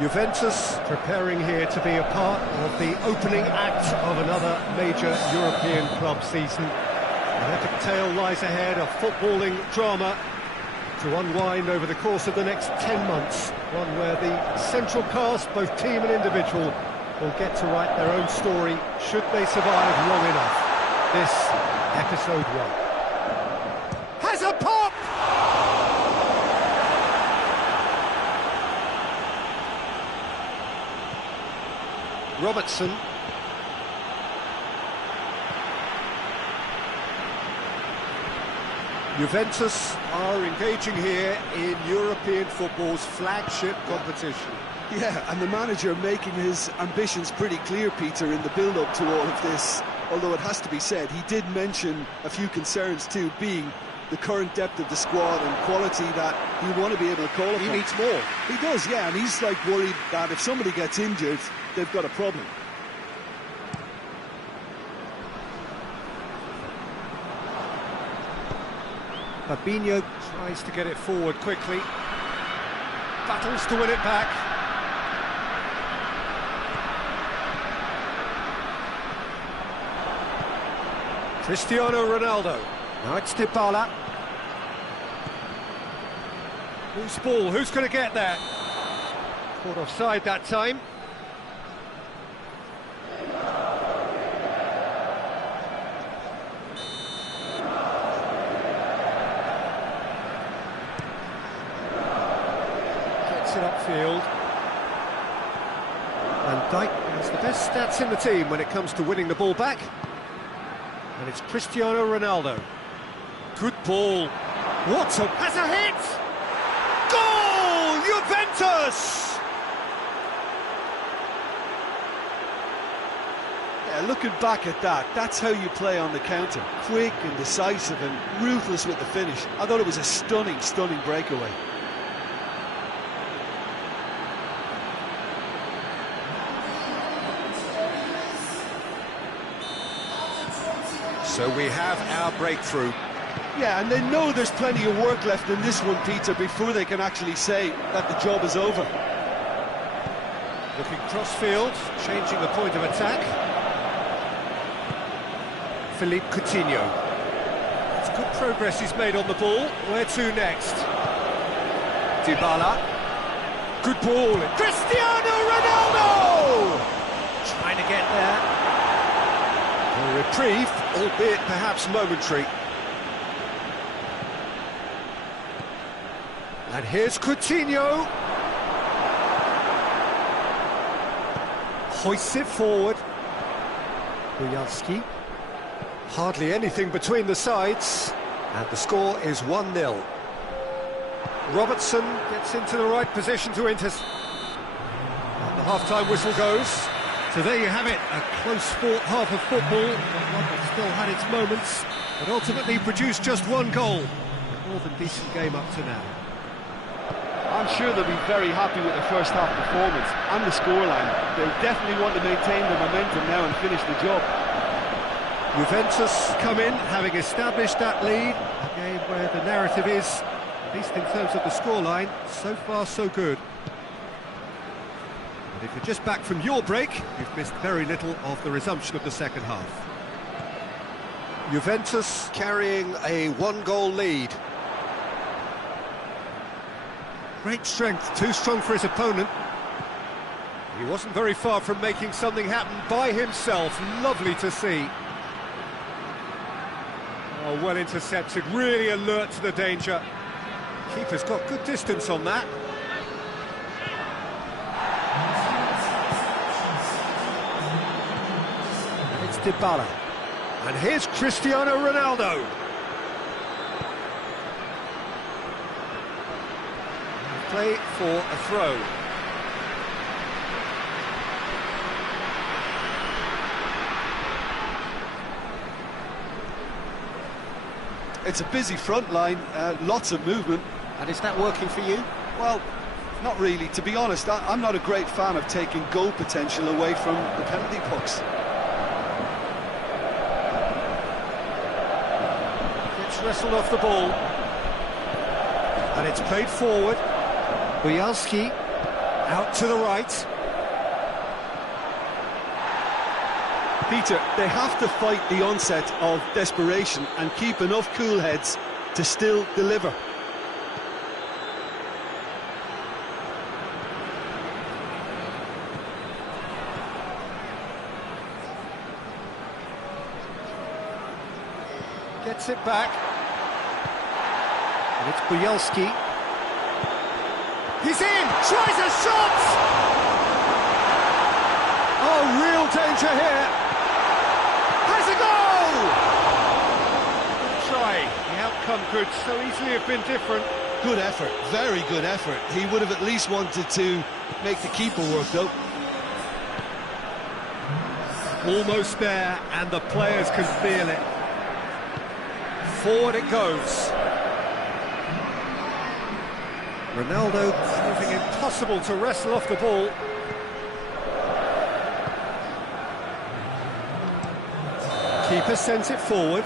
Juventus preparing here to be a part of the opening act of another major European club season. An epic tale lies ahead, a footballing drama to unwind over the course of the next 10 months. One where the central cast, both team and individual, will get to write their own story should they survive long enough. This, episode 1. Has a pop! Robertson. Juventus are engaging here in European football's flagship competition. Yeah, and the manager making his ambitions pretty clear, Peter, in the build-up to all of this. Although it has to be said, he did mention a few concerns too, being the current depth of the squad and quality that you want to be able to call upon. He needs more. He does, yeah, and he's like worried that if somebody gets injured, they've got a problem. Fabinho tries to get it forward quickly. Battles to win it back. Cristiano Ronaldo. Now it's Dybala. Loose ball, who's going to get there? Caught offside that time. Gets it upfield. Van Dijk has the best stats in the team when it comes to winning the ball back. And it's Cristiano Ronaldo. Good ball. What a... has a hit! Goal! Juventus! Yeah, looking back at that, that's how you play on the counter. Quick and decisive and ruthless with the finish. I thought it was a stunning, stunning breakaway. So we have our breakthrough. Yeah, and they know there's plenty of work left in this one, Peter, before they can actually say that the job is over. Looking cross-field, changing the point of attack. Philippe Coutinho. It's good progress he's made on the ball. Where to next? Dybala. Good ball. Cristiano Ronaldo! Trying to get there. A reprieve, albeit perhaps momentary. And here's Coutinho. Hoists it forward. Bujalski. Hardly anything between the sides. And the score is 1-0. Robertson gets into the right position to intercept. And the half-time whistle goes. So there you have it, a close-fought half of football, one that still had its moments, but ultimately produced just one goal. A more than decent game up to now. I'm sure they'll be very happy with the first half performance and the scoreline. They'll definitely want to maintain the momentum now and finish the job. Juventus come in, having established that lead, a game where the narrative is, at least in terms of the scoreline, so far so good. But if you're just back from your break, you've missed very little of the resumption of the second half. Juventus carrying a one-goal lead. Great strength, too strong for his opponent. He wasn't very far from making something happen by himself. Lovely to see. Oh, well intercepted, really alert to the danger. Keeper's got good distance on that. It's Dybala. And here's Cristiano Ronaldo. Play for a throw. It's a busy front line, lots of movement. And is that working for you? Well, not really. To be honest, I'm not a great fan of taking goal potential away from the penalty box. It's wrestled off the ball. And it's played forward. Bujalski. Out to the right. Peter, they have to fight the onset of desperation and keep enough cool heads to still deliver. Gets it back. And it's Bielski. He's in! Tries a shot! Oh, real danger here. Has a goal! Try. The outcome could so easily have been different. Good effort, very good effort. He would have at least wanted to make the keeper work, though. Almost there, and the players can feel it. Forward it goes. Ronaldo proving impossible to wrestle off the ball. Keeper sends it forward.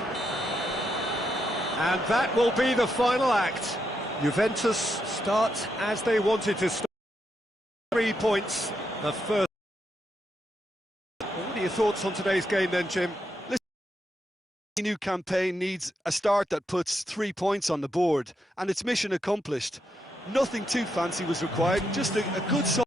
And that will be the final act. Juventus start as they wanted to start. 3 points, the first. What are your thoughts on today's game then, Jim? The new campaign needs a start that puts 3 points on the board, and it's mission accomplished. Nothing too fancy was required, just a good solid.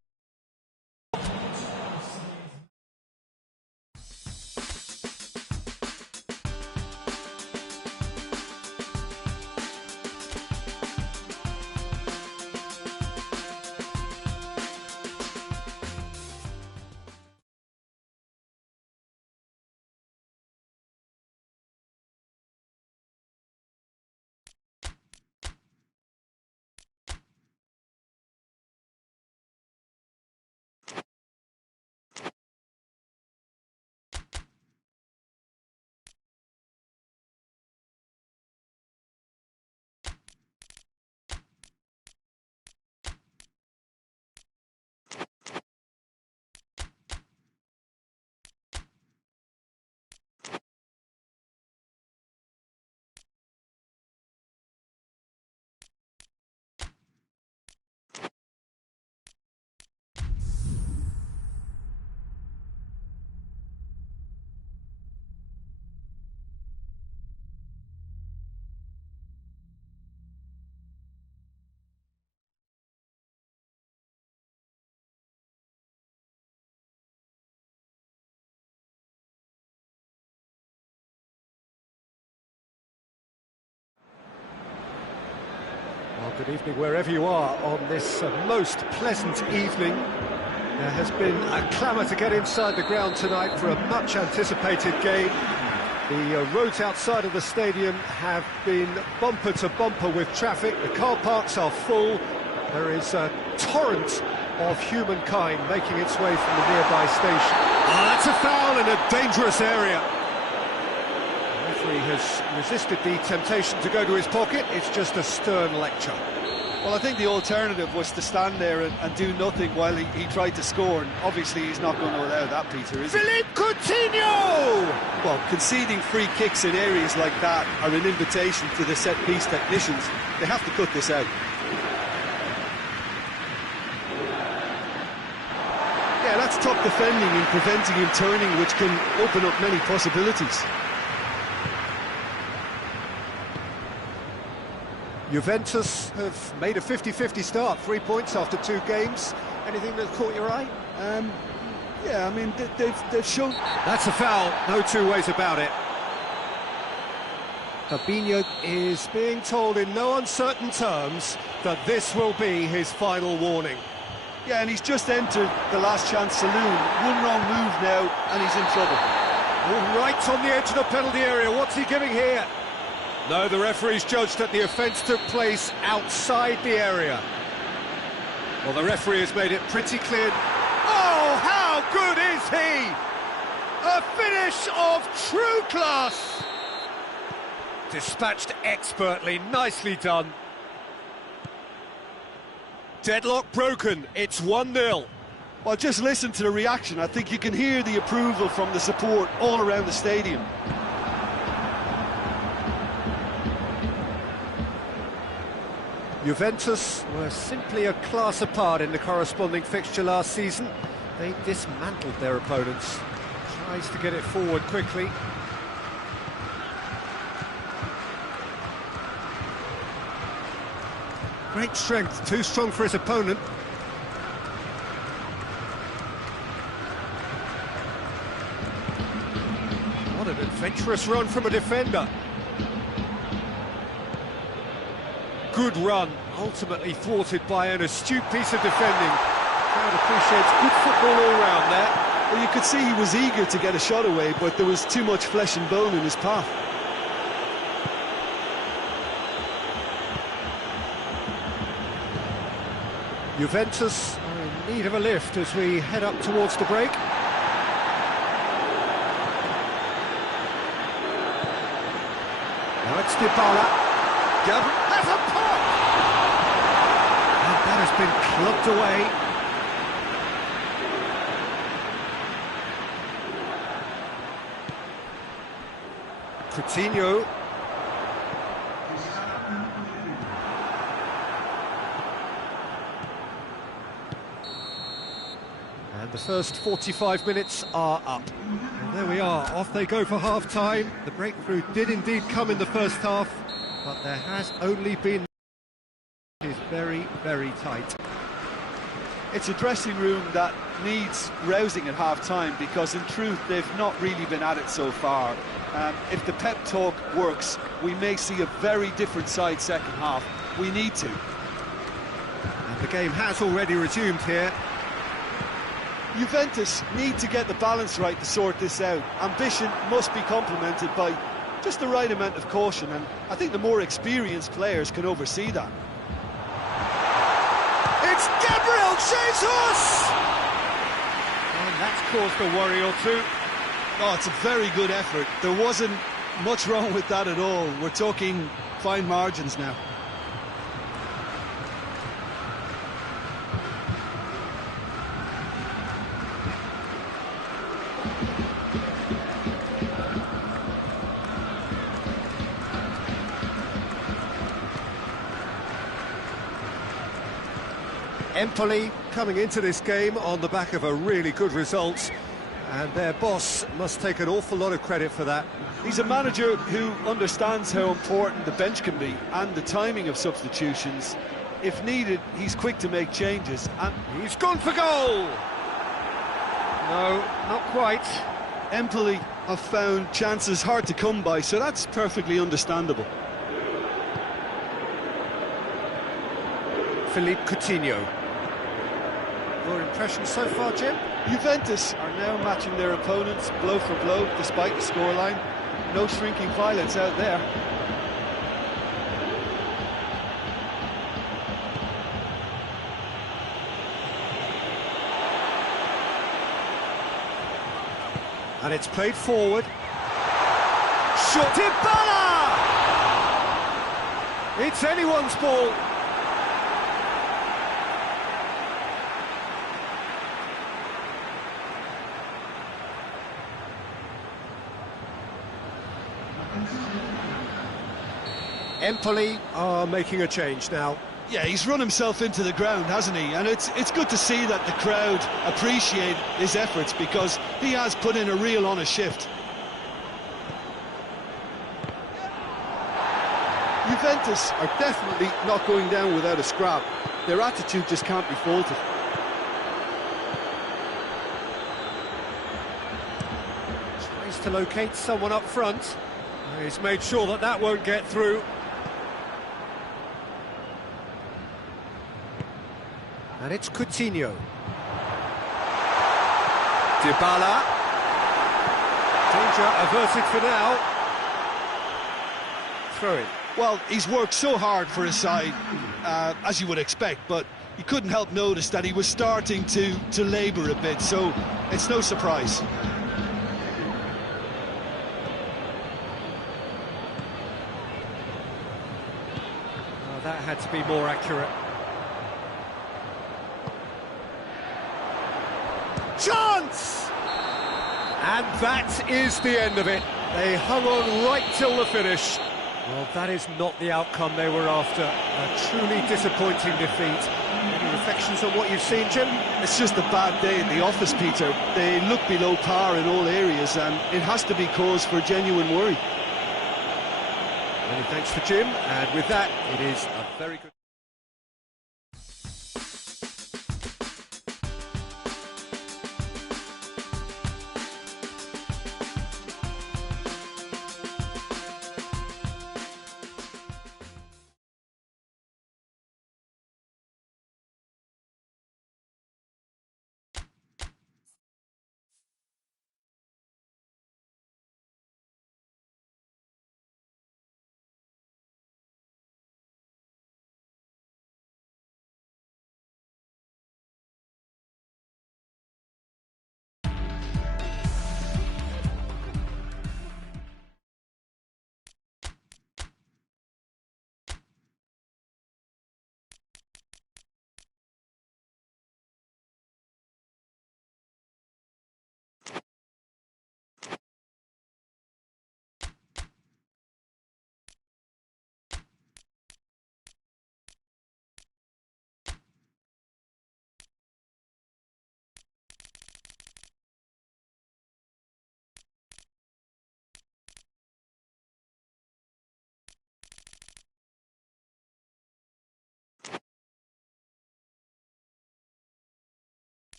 Well, good evening wherever you are on this most pleasant evening. There has been a clamour to get inside the ground tonight for a much anticipated game. The roads outside of the stadium have been bumper to bumper with traffic. The car parks are full. There is a torrent of humankind making its way from the nearby station. Oh, that's a foul in a dangerous area. The referee has resisted the temptation to go to his pocket. It's just a stern lecture. Well, I think the alternative was to stand there and do nothing while he tried to score, and obviously he's not going to allow that, Peter, is he? Philippe Coutinho! Well, conceding free kicks in areas like that are an invitation to the set-piece technicians. They have to cut this out. Yeah, that's top defending and preventing him turning, which can open up many possibilities. Juventus have made a 50-50 start, 3 points after 2 games. Anything that caught your eye? Yeah, I mean, they've shown... That's a foul, no two ways about it. Fabinho is being told in no uncertain terms that this will be his final warning. Yeah, and he's just entered the last chance saloon. One wrong move now, and he's in trouble. All right on the edge of the penalty area, what's he giving here? No, the referee's judged that the offence took place outside the area. Well, the referee has made it pretty clear. Oh, how good is he? A finish of true class. Dispatched expertly, nicely done. Deadlock broken, it's 1-0. Well, just listen to the reaction. I think you can hear the approval from the support all around the stadium. Juventus were simply a class apart in the corresponding fixture last season. They dismantled their opponents. Tries to get it forward quickly. Great strength, too strong for his opponent. What an adventurous run from a defender. Good run, ultimately thwarted by an astute piece of defending. Crowd appreciates good football all round there. Well, you could see he was eager to get a shot away, but there was too much flesh and bone in his path. Juventus are in need of a lift as we head up towards the break. Now it's Dybala. Gabriel has a pop! And that has been clubbed away. Coutinho. And the first 45 minutes are up. And there we are, off they go for half-time. The breakthrough did indeed come in the first half, but there has only been... It is very, very tight. It's a dressing room that needs rousing at half-time, because in truth they've not really been at it so far. If the pep talk works, we may see a very different side second half. We need to. And the game has already resumed here. Juventus need to get the balance right to sort this out. Ambition must be complemented by just the right amount of caution, and I think the more experienced players can oversee that. It's Gabriel Jesus! And that's caused a worry or two. Oh, it's a very good effort. There wasn't much wrong with that at all. We're talking fine margins now. Empoli coming into this game on the back of a really good result, and their boss must take an awful lot of credit for that. He's a manager who understands how important the bench can be and the timing of substitutions. If needed, he's quick to make changes, and he's gone for goal! No, not quite. Empoli have found chances hard to come by, so that's perfectly understandable. Philippe Coutinho. Your impression so far, Jim? Juventus are now matching their opponents blow for blow, despite the scoreline. No shrinking violence out there. And it's played forward. Shot Dybala! It's anyone's ball. Empoli are making a change now. Yeah, he's run himself into the ground, hasn't he? And it's good to see that the crowd appreciate his efforts, because he has put in a real honest shift. Juventus are definitely not going down without a scrap. Their attitude just can't be faulted. Tries to locate someone up front. He's made sure that that won't get through. And it's Coutinho. Dybala. Danger averted for now. Throw it. Well, he's worked so hard for his side, as you would expect, but you couldn't help notice that he was starting to labour a bit, so it's no surprise. Oh, that had to be more accurate. Chance! And that is the end of it. They hung on right till the finish. Well, that is not the outcome they were after. A truly disappointing defeat. Any reflections on what you've seen, Jim? It's just a bad day in the office, Peter. They look below par in all areas, and it has to be cause for genuine worry. Many thanks to Jim, and with that, it is a very good...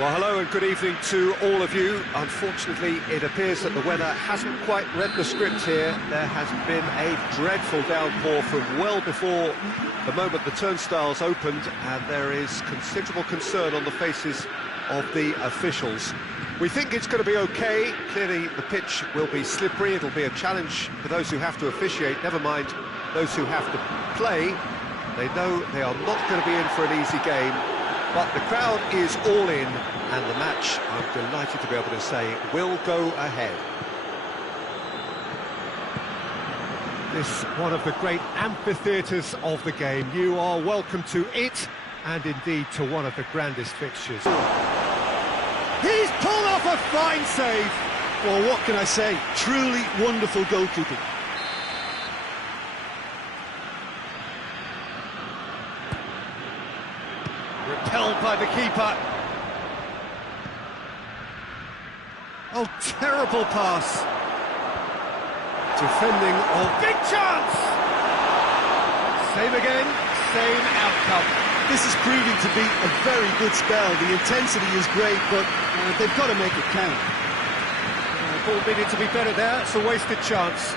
Well, hello and good evening to all of you. Unfortunately, it appears that the weather hasn't quite read the script here. There has been a dreadful downpour from well before the moment the turnstiles opened, and there is considerable concern on the faces of the officials. We think it's going to be okay. Clearly, the pitch will be slippery. It'll be a challenge for those who have to officiate, never mind those who have to play. They know they are not going to be in for an easy game. But the crowd is all in, and the match, I'm delighted to be able to say, will go ahead. This one of the great amphitheatres of the game. You are welcome to it, and indeed to one of the grandest fixtures. He's pulled off a fine save! Well, what can I say? Truly wonderful goalkeeping. Repelled by the keeper. Oh, terrible pass. Defending, oh, big chance! Same again, same outcome. This is proving to be a very good spell. The intensity is great, but they've got to make it count. The ball needed to be better there. It's a wasted chance.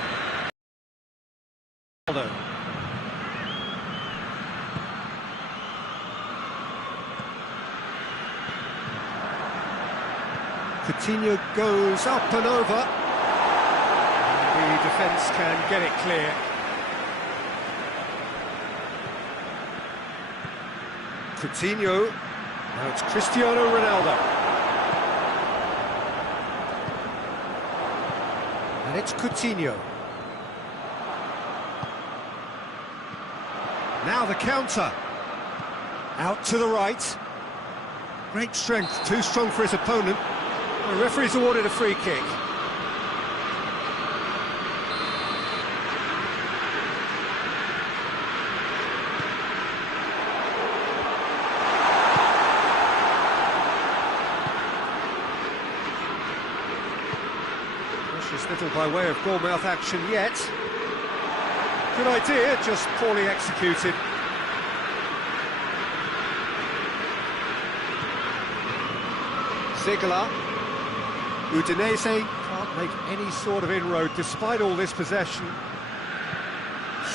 Coutinho goes up and over. The defence can get it clear. Coutinho. Now it's Cristiano Ronaldo. And it's Coutinho. Now the counter. Out to the right. Great strength, too strong for his opponent. The referee's awarded a free kick. Precious little by way of goal-mouth action yet. Good idea, just poorly executed. Ziegler. Udinese can't make any sort of inroad despite all this possession.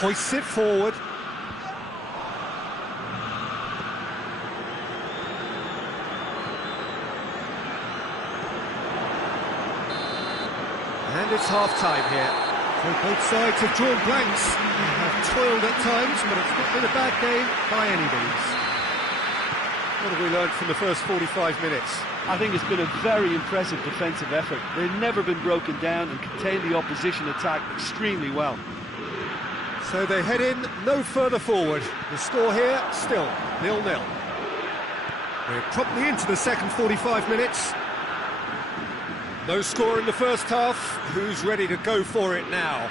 Hoists it forward. And it's half-time here. So both sides have drawn blanks. They have toiled at times, but it's not been a bad game by any means. What have we learned from the first 45 minutes? I think it's been a very impressive defensive effort. They've never been broken down and contained the opposition attack extremely well. So they head in no further forward. The score here, still 0-0. We're promptly into the second 45 minutes. No score in the first half. Who's ready to go for it now?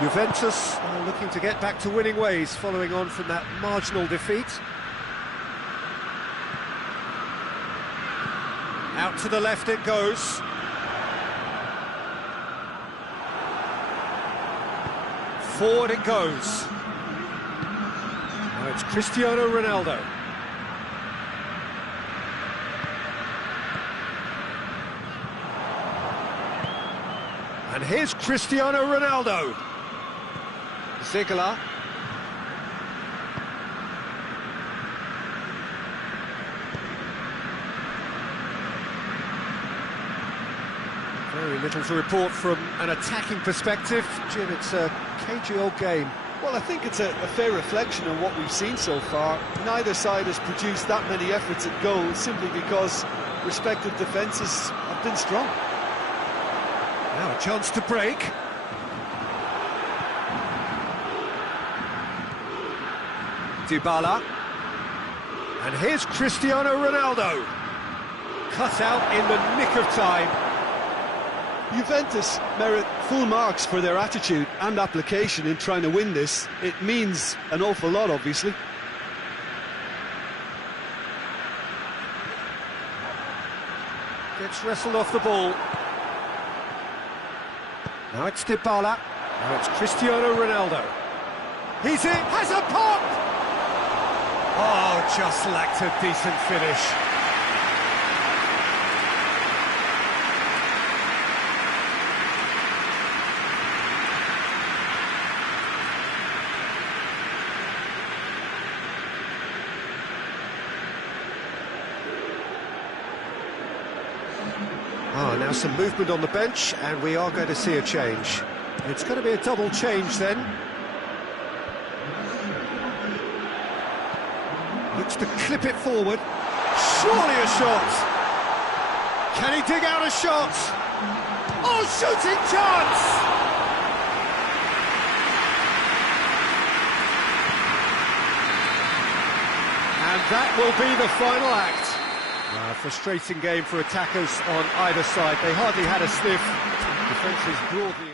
Juventus are looking to get back to winning ways following on from that marginal defeat. Out to the left it goes. Forward it goes. Now it's Cristiano Ronaldo. And here's Cristiano Ronaldo. Ziegler. Very little to report from an attacking perspective. Jim, it's a cagey old game. Well, I think it's a fair reflection on what we've seen so far. Neither side has produced that many efforts at goal simply because respective defences have been strong. Now a chance to break. Dybala. And here's Cristiano Ronaldo. Cut out in the nick of time. Juventus merit full marks for their attitude and application in trying to win this. It means an awful lot, obviously. Gets wrestled off the ball. Now it's Dybala. Now it's Cristiano Ronaldo. He's in, has a pop! Oh, just lacked a decent finish. Now some movement on the bench, and we are going to see a change. It's going to be a double change then. Looks to clip it forward. Surely a shot. Can he dig out a shot? Oh, shooting chance! And that will be the final act. Frustrating game for attackers on either side. They hardly had a sniff. Defence is broadly...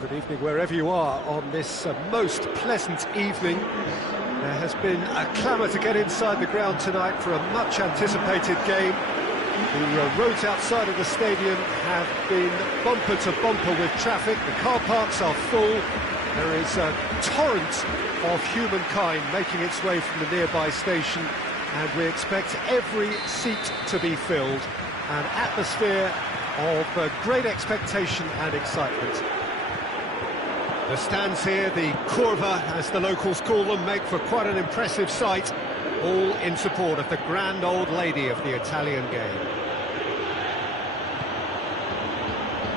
Good evening wherever you are on this most pleasant evening. There has been a clamour to get inside the ground tonight for a much anticipated game. The roads outside of the stadium have been bumper to bumper with traffic. The car parks are full. There is a torrent of humankind making its way from the nearby station, and we expect every seat to be filled. an atmosphere of great expectation and excitement. The stands here, the curva, as the locals call them, make for quite an impressive sight, all in support of the grand old lady of the Italian game.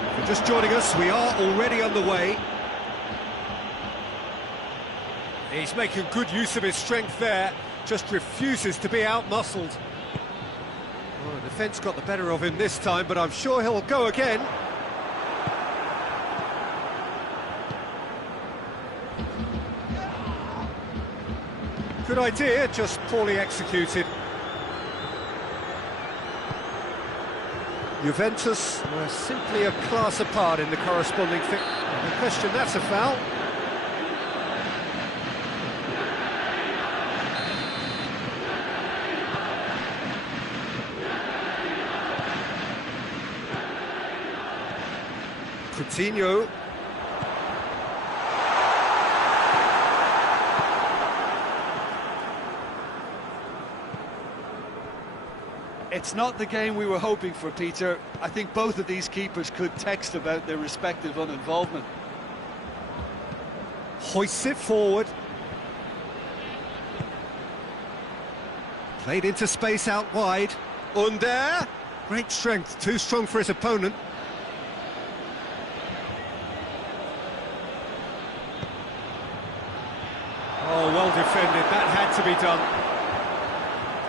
If you're just joining us, we are already underway. He's making good use of his strength there, just refuses to be out-muscled. Well, the defence got the better of him this time, but I'm sure he'll go again. Good idea, just poorly executed. Juventus were simply a class apart in the corresponding thing. No question, that's a foul. Coutinho. It's not the game we were hoping for, Peter. I think both of these keepers could text about their respective uninvolvement. Hoists it forward. Played into space out wide. Under. Great strength, too strong for his opponent. Oh, well defended, that had to be done.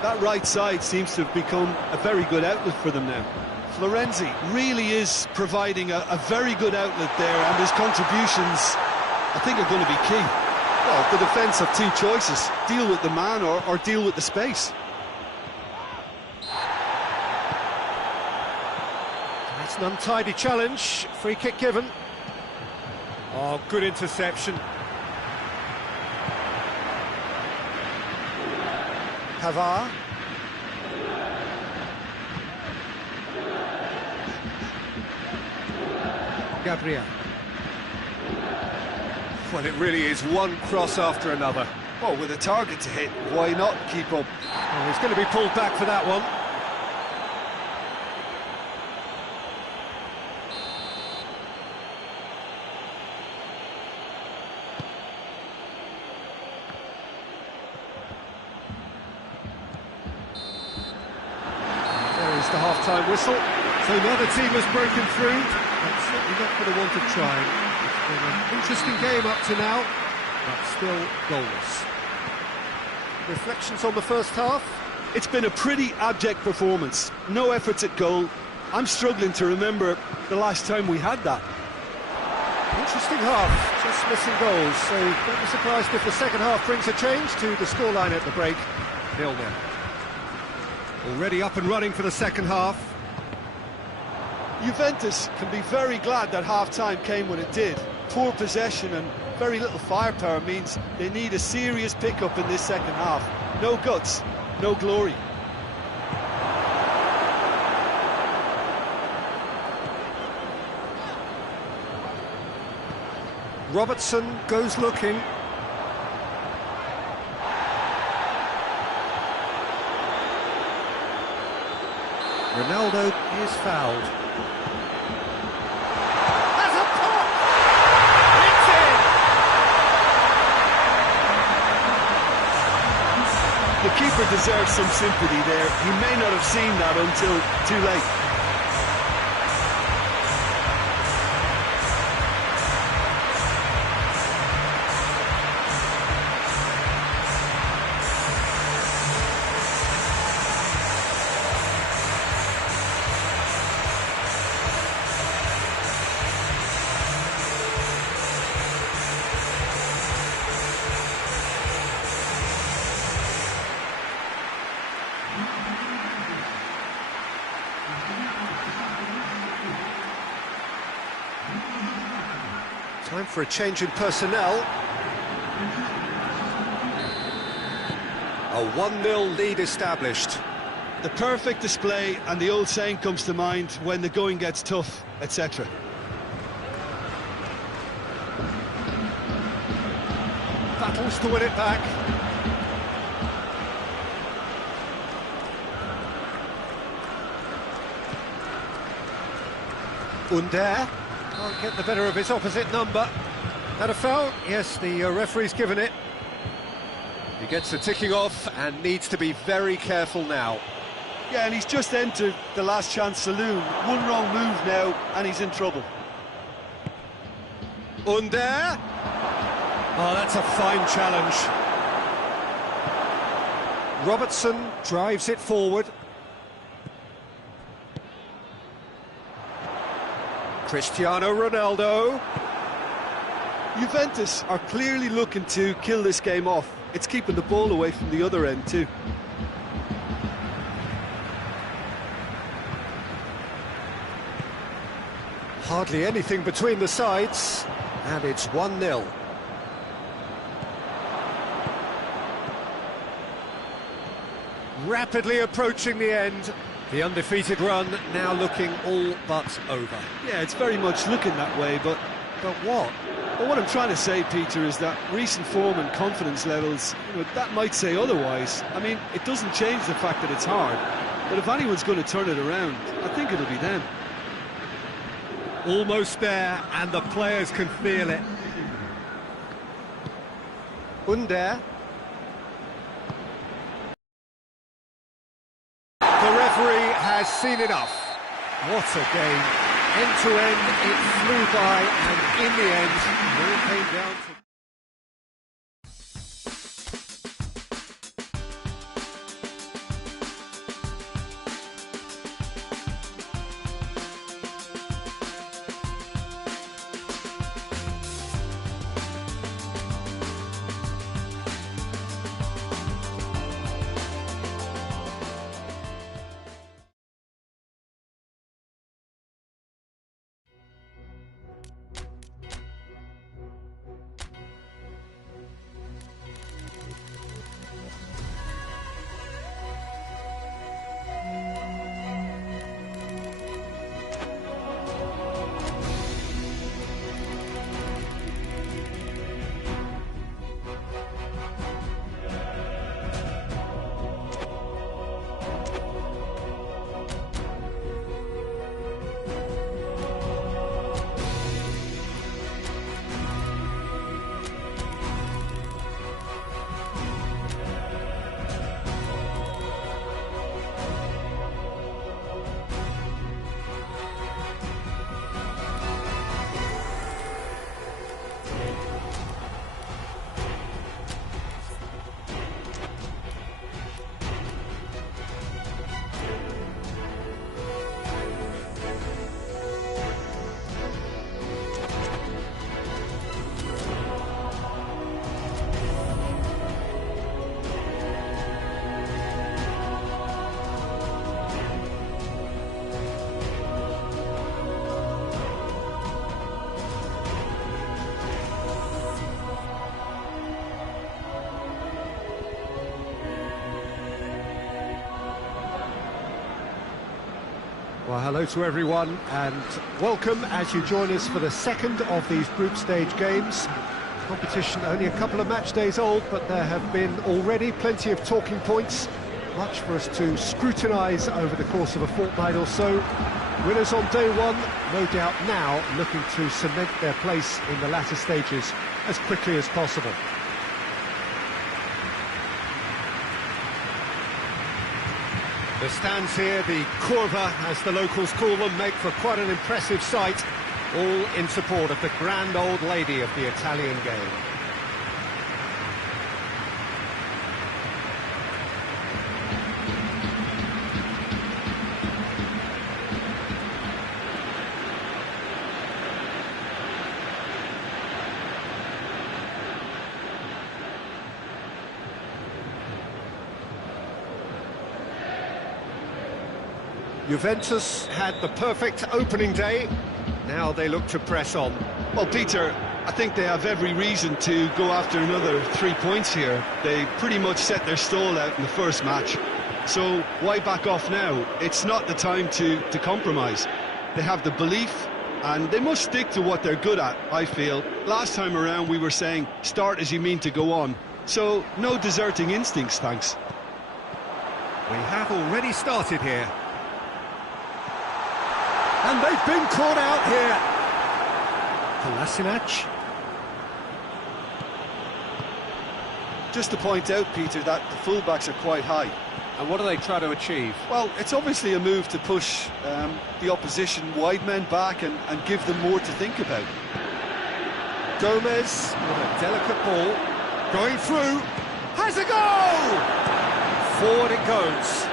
That right side seems to have become a very good outlet for them now. Florenzi really is providing a very good outlet there, and his contributions, I think, are going to be key. Well, the defence have two choices: deal with the man or deal with the space. It's an untidy challenge, free kick given. Oh, good interception. Pavard. Gabriel. Well, it really is one cross after another. Well, with a target to hit, why not keep up? Oh, he's going to be pulled back for that one. The half-time whistle. So another team has broken through. That's certainly not for the want of trying. It's been an interesting game up to now, but still goalless. Reflections on the first half? It's been a pretty abject performance. No efforts at goal. I'm struggling to remember the last time we had that. Interesting half, just missing goals. So don't be surprised if the second half brings a change to the scoreline at the break. 0-0. Already up and running for the second half. Juventus can be very glad that half-time came when it did. Poor possession and very little firepower means they need a serious pick-up in this second half. No guts, no glory. Robertson goes looking. Ronaldo is fouled. That's a pop! It's in! The keeper deserves some sympathy there. He may not have seen that until too late. Time for a change in personnel. A 1-0 lead established. The perfect display, and the old saying comes to mind: when the going gets tough, etc. Battles to win it back. Under can't get the better of his opposite number. Had a foul? Yes, the referee's given it. He gets the ticking off and needs to be very careful now. Yeah, and he's just entered the last chance saloon. One wrong move now, and he's in trouble. Under. Oh, that's a fine challenge. Robertson drives it forward. Cristiano Ronaldo. Juventus are clearly looking to kill this game off. It's keeping the ball away from the other end too. Hardly anything between the sides, and it's 1-0. Rapidly approaching the end. The undefeated run now looking all but over. Yeah, it's very much looking that way, but what? Well, what I'm trying to say, Peter, is that recent form and confidence levels, that might say otherwise. I mean, it doesn't change the fact that it's hard, but if anyone's going to turn it around, I think it'll be them. Almost there, and the players can feel it. Under. The referee has seen enough. What a game. End to end, it flew by, and in the end, it all came down to... Well, hello to everyone, and welcome as you join us for the second of these group stage games. Competition only a couple of match days old, but there have been already plenty of talking points, much for us to scrutinise over the course of a fortnight or so. Winners on day one, no doubt now looking to cement their place in the latter stages as quickly as possible. The stands here, the curva, as the locals call them, make for quite an impressive sight, all in support of the grand old lady of the Italian game. Juventus had the perfect opening day, now they look to press on. Well, Peter, I think they have every reason to go after another 3 points here. They pretty much set their stall out in the first match, so why back off now? It's not the time to compromise. They have the belief, and they must stick to what they're good at, I feel. Last time around we were saying, start as you mean to go on, so no deserting instincts, thanks. We have already started here. And they've been caught out here. Kolasinac. Just to point out, Peter, that the fullbacks are quite high. And what do they try to achieve? Well, it's obviously a move to push the opposition wide men back and give them more to think about. Gomez with a delicate ball. Going through. Has a goal! Forward it goes.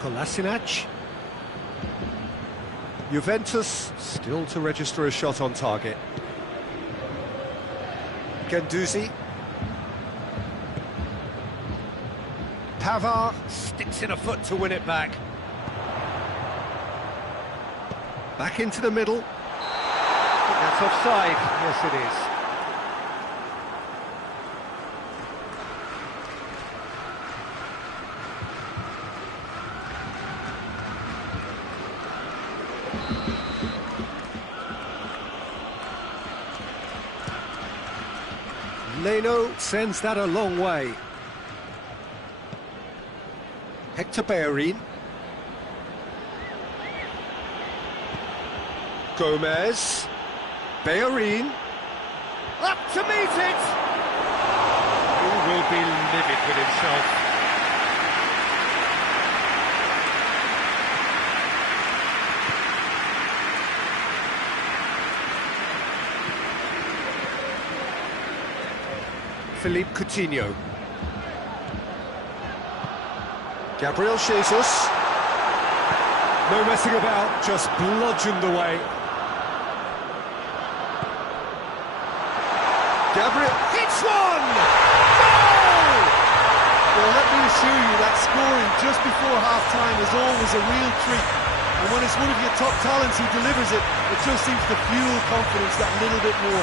Kolasinac. Juventus still to register a shot on target. Guendouzi. Pavard sticks in a foot to win it back. Back into the middle. That's offside. Yes, it is. Leno sends that a long way. Hector Bellerin. Gomez. Bellerin. Up to meet it! He will be livid with himself. Philippe Coutinho. Gabriel Jesus. No messing about, just bludgeoned away. Gabriel hits one! Goal! Well, let me assure you that scoring just before half-time is always a real treat. And when it's one of your top talents who delivers it, it just seems to fuel confidence that little bit more.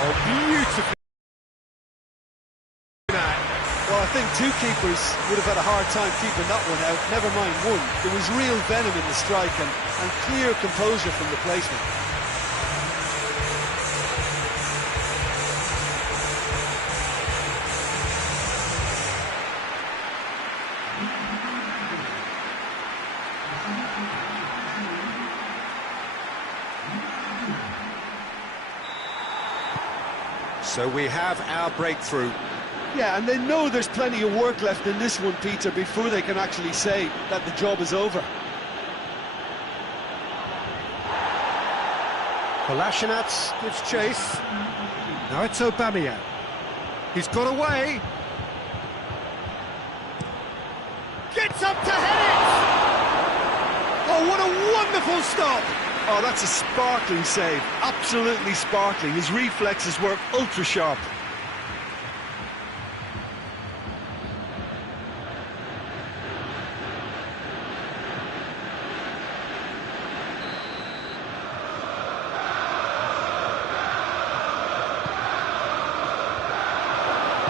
Oh, beautiful. Well, I think two keepers would have had a hard time keeping that one out, never mind one. There was real venom in the strike and clear composure from the placement. So we have our breakthrough. Yeah, and they know there's plenty of work left in this one, Peter, before they can actually say that the job is over. Kolasinac gives chase. Now it's Aubameyang. He's got away. Gets up to head it! Oh, what a wonderful stop! Oh, that's a sparkling save. Absolutely sparkling. His reflexes work ultra sharp.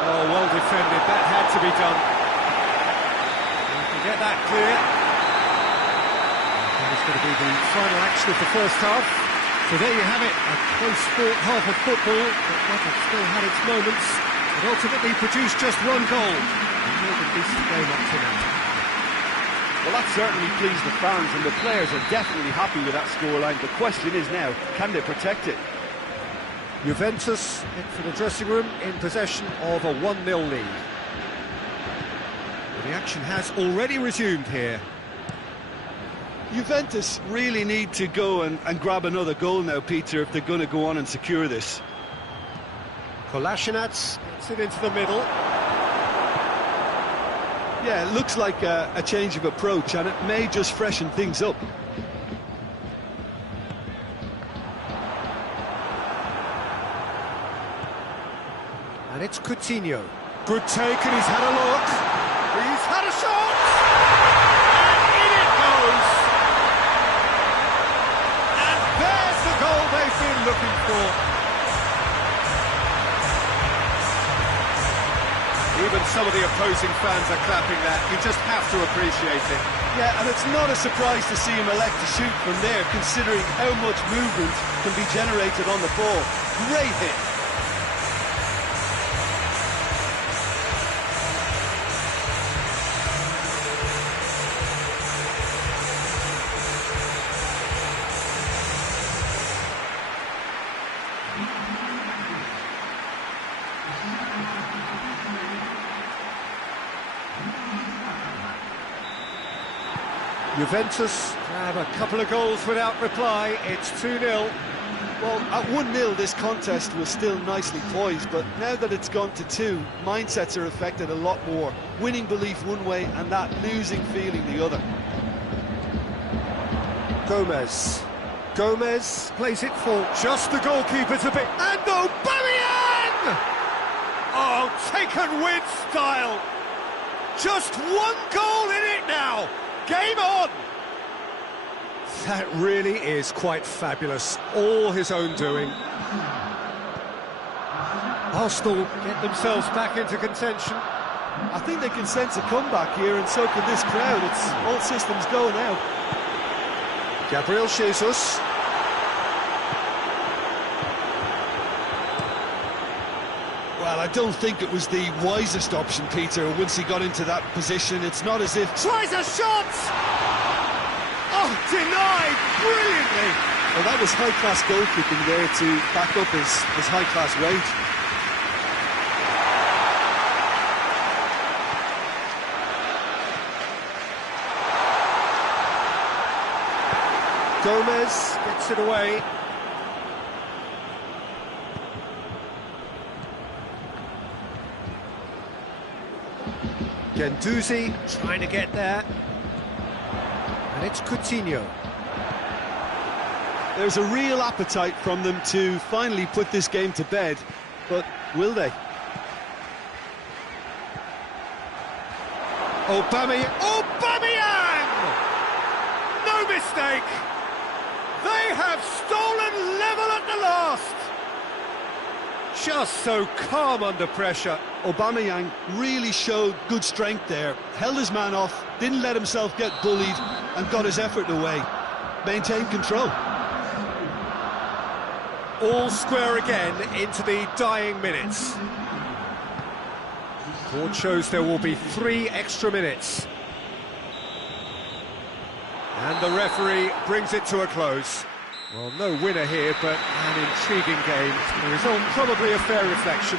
Oh, well defended. That had to be done. You can get that clear. That is going to be the final action of the first half. So there you have it, a close-fought half of football, but one that still had its moments. It ultimately produced just one goal. A more than decent game up to now. Well, that certainly pleased the fans, and the players are definitely happy with that scoreline. The question is now, can they protect it? Juventus in for the dressing room in possession of a 1-0 lead. Well, the action has already resumed here. Juventus really need to go and grab another goal now, Peter, if they're going to go on and secure this. Kolasinac gets it into the middle. Yeah, it looks like a change of approach, and it may just freshen things up. And it's Coutinho. Good take, and he's had a look. He's had a shot! And in it goes! And there's the goal they've been looking for. Even some of the opposing fans are clapping that. You just have to appreciate it. Yeah, and it's not a surprise to see him elect to shoot from there, considering how much movement can be generated on the ball. Great hit. Juventus have a couple of goals without reply. It's 2-0. Well, at 1-0 this contest was still nicely poised, but now that it's gone to 2, mindsets are affected a lot more. Winning belief one way and that losing feeling the other. Gomez plays it for just the goalkeeper's a bit. And Aubameyang! Oh, taken with style. Just one goal in it now. Game on! That really is quite fabulous. All his own doing. Arsenal get themselves back into contention. I think they can sense a comeback here, and so can this crowd. It's all systems go now. Gabriel Jesus. Well, I don't think it was the wisest option, Peter, once he got into that position. It's not as if... Tries a shot! Oh, denied brilliantly! Well, that was high-class goalkeeping there to back up his high-class rate. Gomez gets it away. Guendouzi trying to get there. And it's Coutinho. There's a real appetite from them to finally put this game to bed, but will they? Aubameyang! No mistake! They have stolen level at the last! Just so calm under pressure. Aubameyang really showed good strength there, held his man off, didn't let himself get bullied, and got his effort away. Maintained control. All square again into the dying minutes. Board shows there will be 3 extra minutes. And the referee brings it to a close. Well, no winner here, but an intriguing game. The result probably a fair reflection.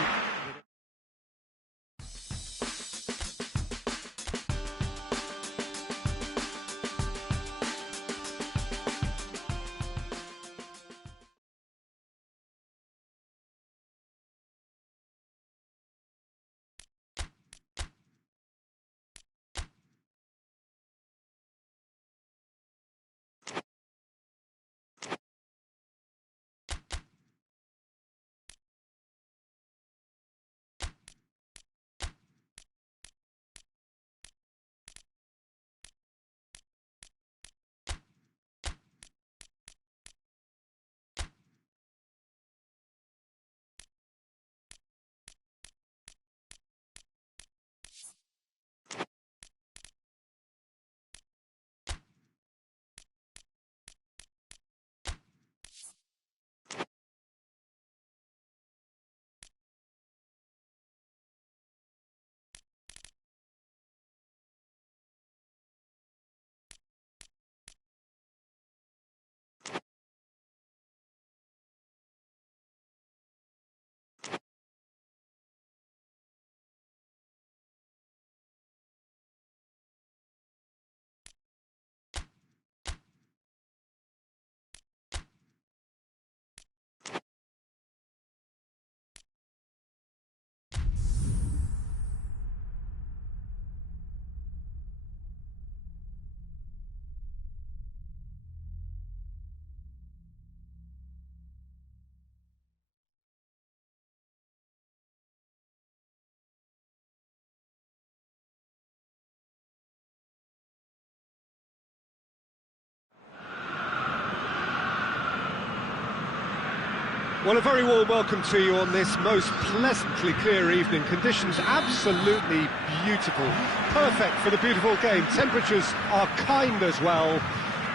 Well, a very warm welcome to you on this most pleasantly clear evening. Conditions absolutely beautiful. Perfect for the beautiful game. Temperatures are kind as well.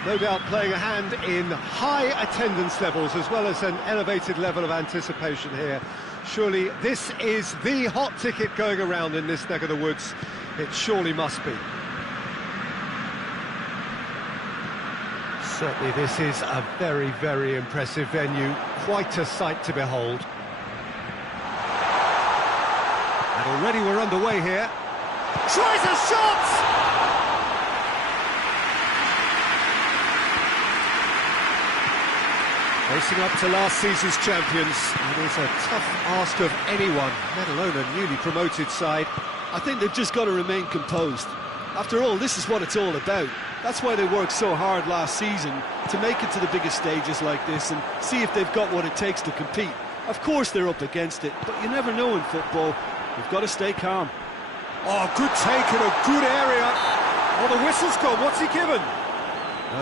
No doubt playing a hand in high attendance levels as well as an elevated level of anticipation here. Surely this is the hot ticket going around in this neck of the woods. It surely must be. Certainly this is a very, very impressive venue. Quite a sight to behold. And already we're underway here. Tries a shot! Facing up to last season's champions. It is a tough ask of anyone, let alone a newly promoted side. I think they've just got to remain composed. After all, this is what it's all about. That's why they worked so hard last season, to make it to the biggest stages like this and see if they've got what it takes to compete. Of course they're up against it, but you never know in football. You've got to stay calm. Oh, good take in a good area. Oh, the whistle's gone. What's he given?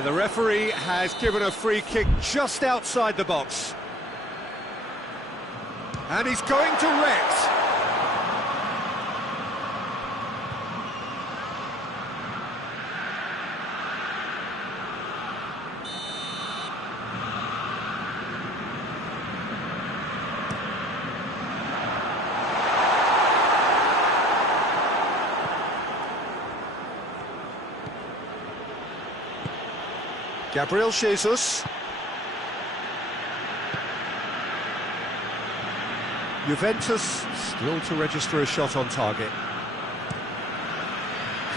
The referee has given a free kick just outside the box. And he's going direct. Gabriel Jesus. Juventus still to register a shot on target.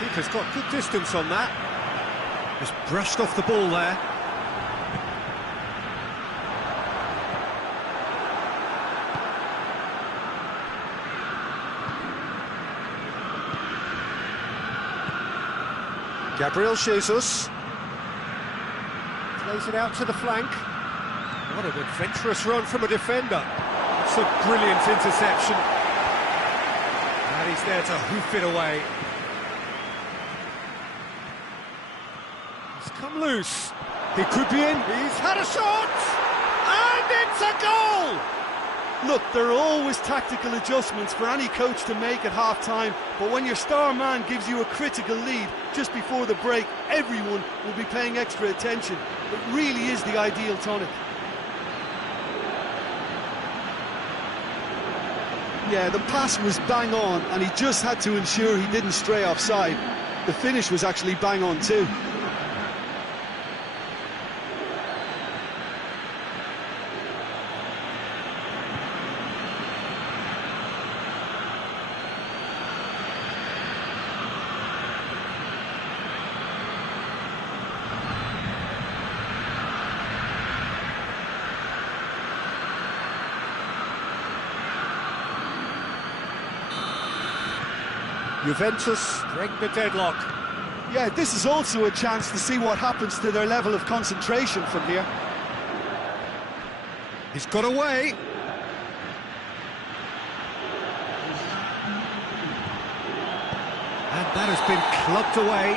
Keeper's got good distance on that. Just brushed off the ball there. Gabriel Jesus. Plays it out to the flank. What an adventurous run from a defender. It's a brilliant interception. And he's there to hoof it away. He's come loose. He could be in. He's had a shot! And it's a goal! Look, there are always tactical adjustments for any coach to make at half-time, but when your star man gives you a critical lead just before the break, everyone will be paying extra attention. It really is the ideal tonic. Yeah, the pass was bang on, and he just had to ensure he didn't stray offside. The finish was actually bang on too. Juventus break the deadlock. Yeah, this is also a chance to see what happens to their level of concentration from here. He's got away. And that has been clubbed away.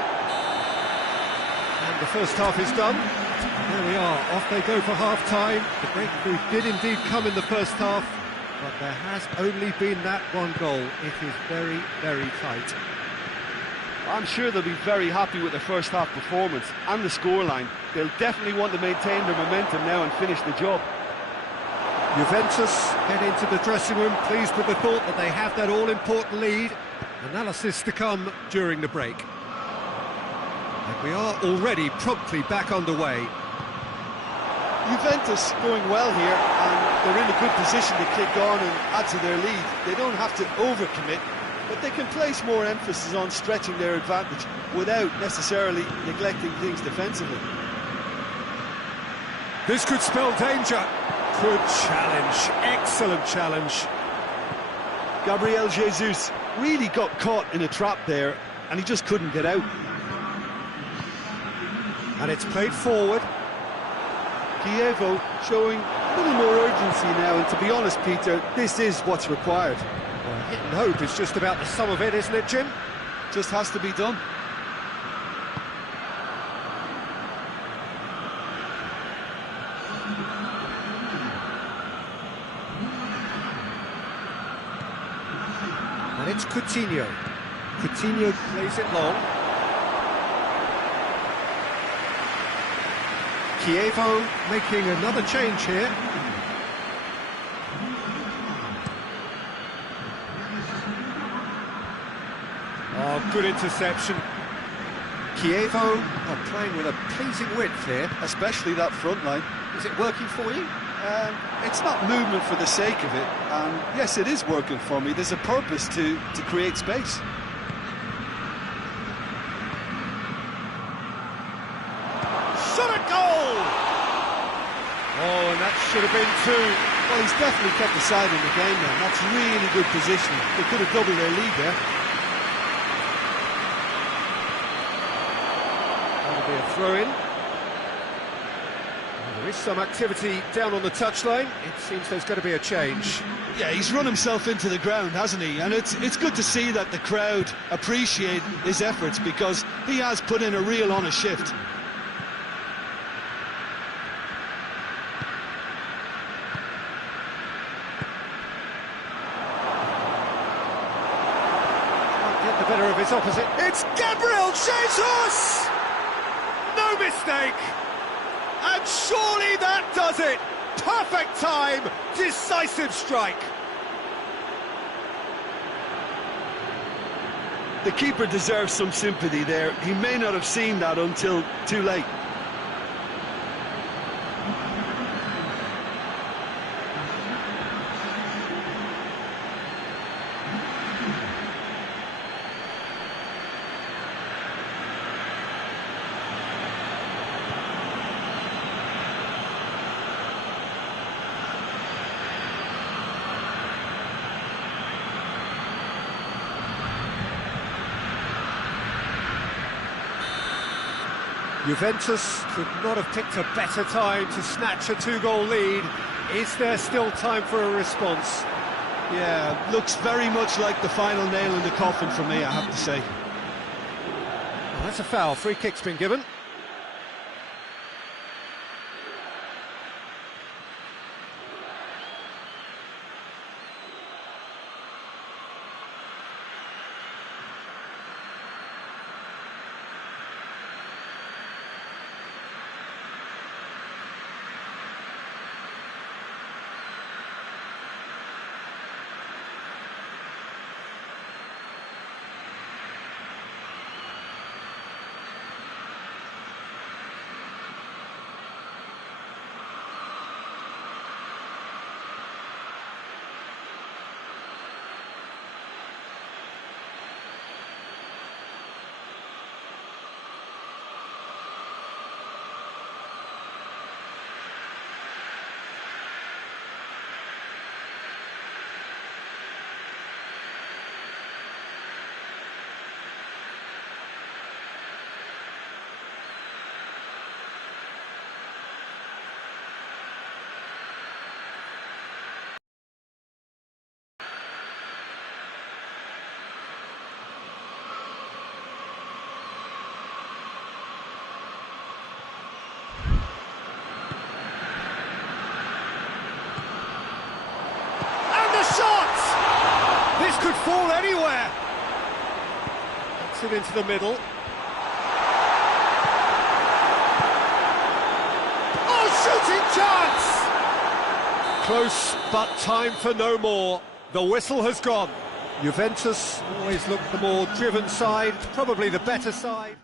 And the first half is done. There we are, off they go for half-time. The breakthrough did indeed come in the first half, but there has only been that one goal. It is very, very tight. I'm sure they'll be very happy with their first half performance and the scoreline. They'll definitely want to maintain their momentum now and finish the job. Juventus head into the dressing room pleased with the thought that they have that all-important lead. Analysis to come during the break. And we are already promptly back underway. Juventus going well here, and they're in a good position to kick on and add to their lead. They don't have to overcommit, but they can place more emphasis on stretching their advantage without necessarily neglecting things defensively. This could spell danger. Good challenge, excellent challenge. Gabriel Jesus really got caught in a trap there, and he just couldn't get out. And it's played forward. Chievo showing a little more urgency now, and to be honest, Peter, this is what's required. Well, hit and hope is just about the sum of it, isn't it, Jim? Just has to be done. And it's Coutinho. Coutinho plays it long. Chievo making another change here. Oh, good interception. Chievo playing with a pleasing width here. Especially that front line. Is it working for you? It's not movement for the sake of it, and yes, it is working for me. There's a purpose to create space. Shot at goal! Oh, and that should have been two. Well, he's definitely kept the side in the game then. That's really good positioning. They could have doubled their lead there. That'll be a throw-in. There is some activity down on the touchline. It seems there's going to be a change. Yeah, he's run himself into the ground, hasn't he? And it's good to see that the crowd appreciate his efforts, because he has put in a real honest shift. Can't get the better of his opposite. It's Gabriel Jesus! No mistake! And surely that does it! Perfect time, decisive strike. The keeper deserves some sympathy there. He may not have seen that until too late. Juventus could not have picked a better time to snatch a two-goal lead. Is there still time for a response? Yeah, looks very much like the final nail in the coffin for me, I have to say. Well, that's a foul. Free kick's been given. This could fall anywhere. Gets it into the middle. Oh, shooting chance! Close, but time for no more. The whistle has gone. Juventus always look the more driven side, probably the better side.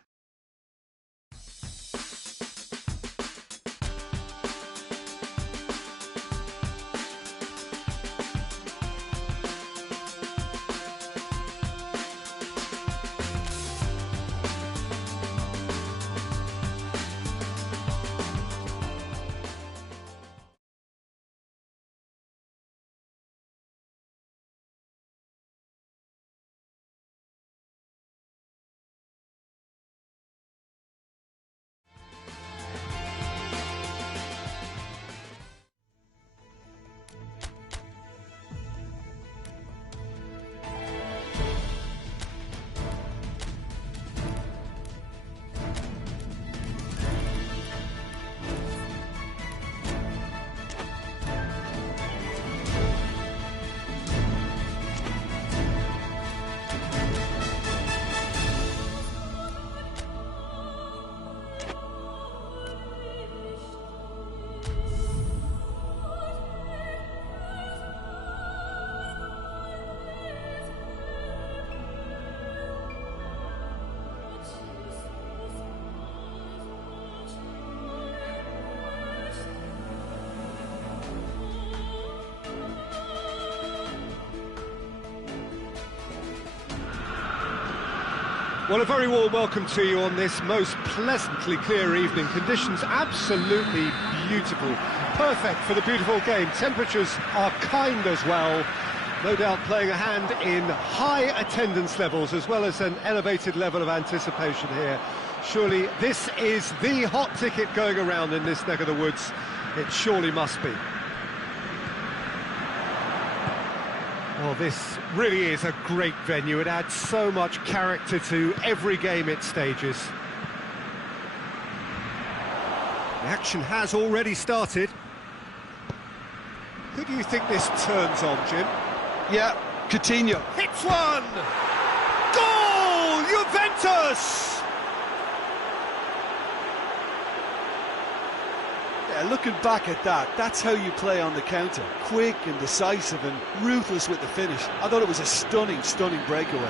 Well, a very warm welcome to you on this most pleasantly clear evening. Conditions absolutely beautiful. Perfect for the beautiful game. Temperatures are kind as well. No doubt playing a hand in high attendance levels as well as an elevated level of anticipation here. Surely this is the hot ticket going around in this neck of the woods. It surely must be. Well, this really is a great venue. It adds so much character to every game it stages. The action has already started. Who do you think this turns on, Jim? Yeah, Coutinho. Hits one! Goal! Juventus! Yeah, looking back at that, that's how you play on the counter. Quick and decisive and ruthless with the finish. I thought it was a stunning, stunning breakaway.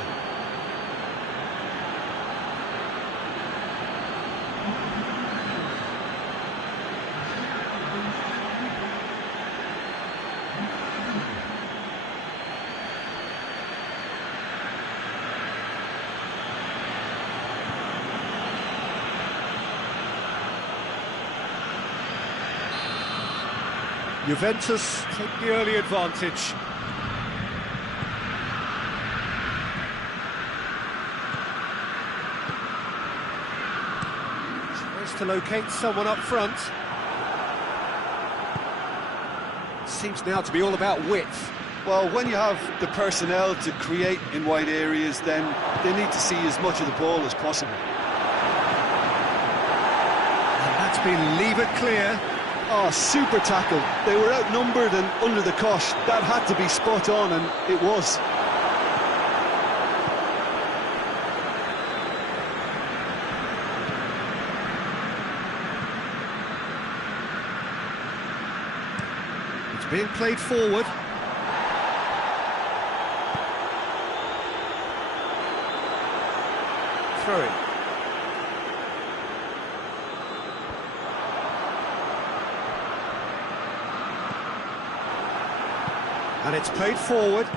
Juventus take the early advantage. Tries to locate someone up front. Seems now to be all about width. Well, when you have the personnel to create in wide areas, then they need to see as much of the ball as possible. And that's been levered clear. Oh, super tackle. They were outnumbered and under the cosh. That had to be spot on, and it was. It's being played forward. Throw it. And it's played forward.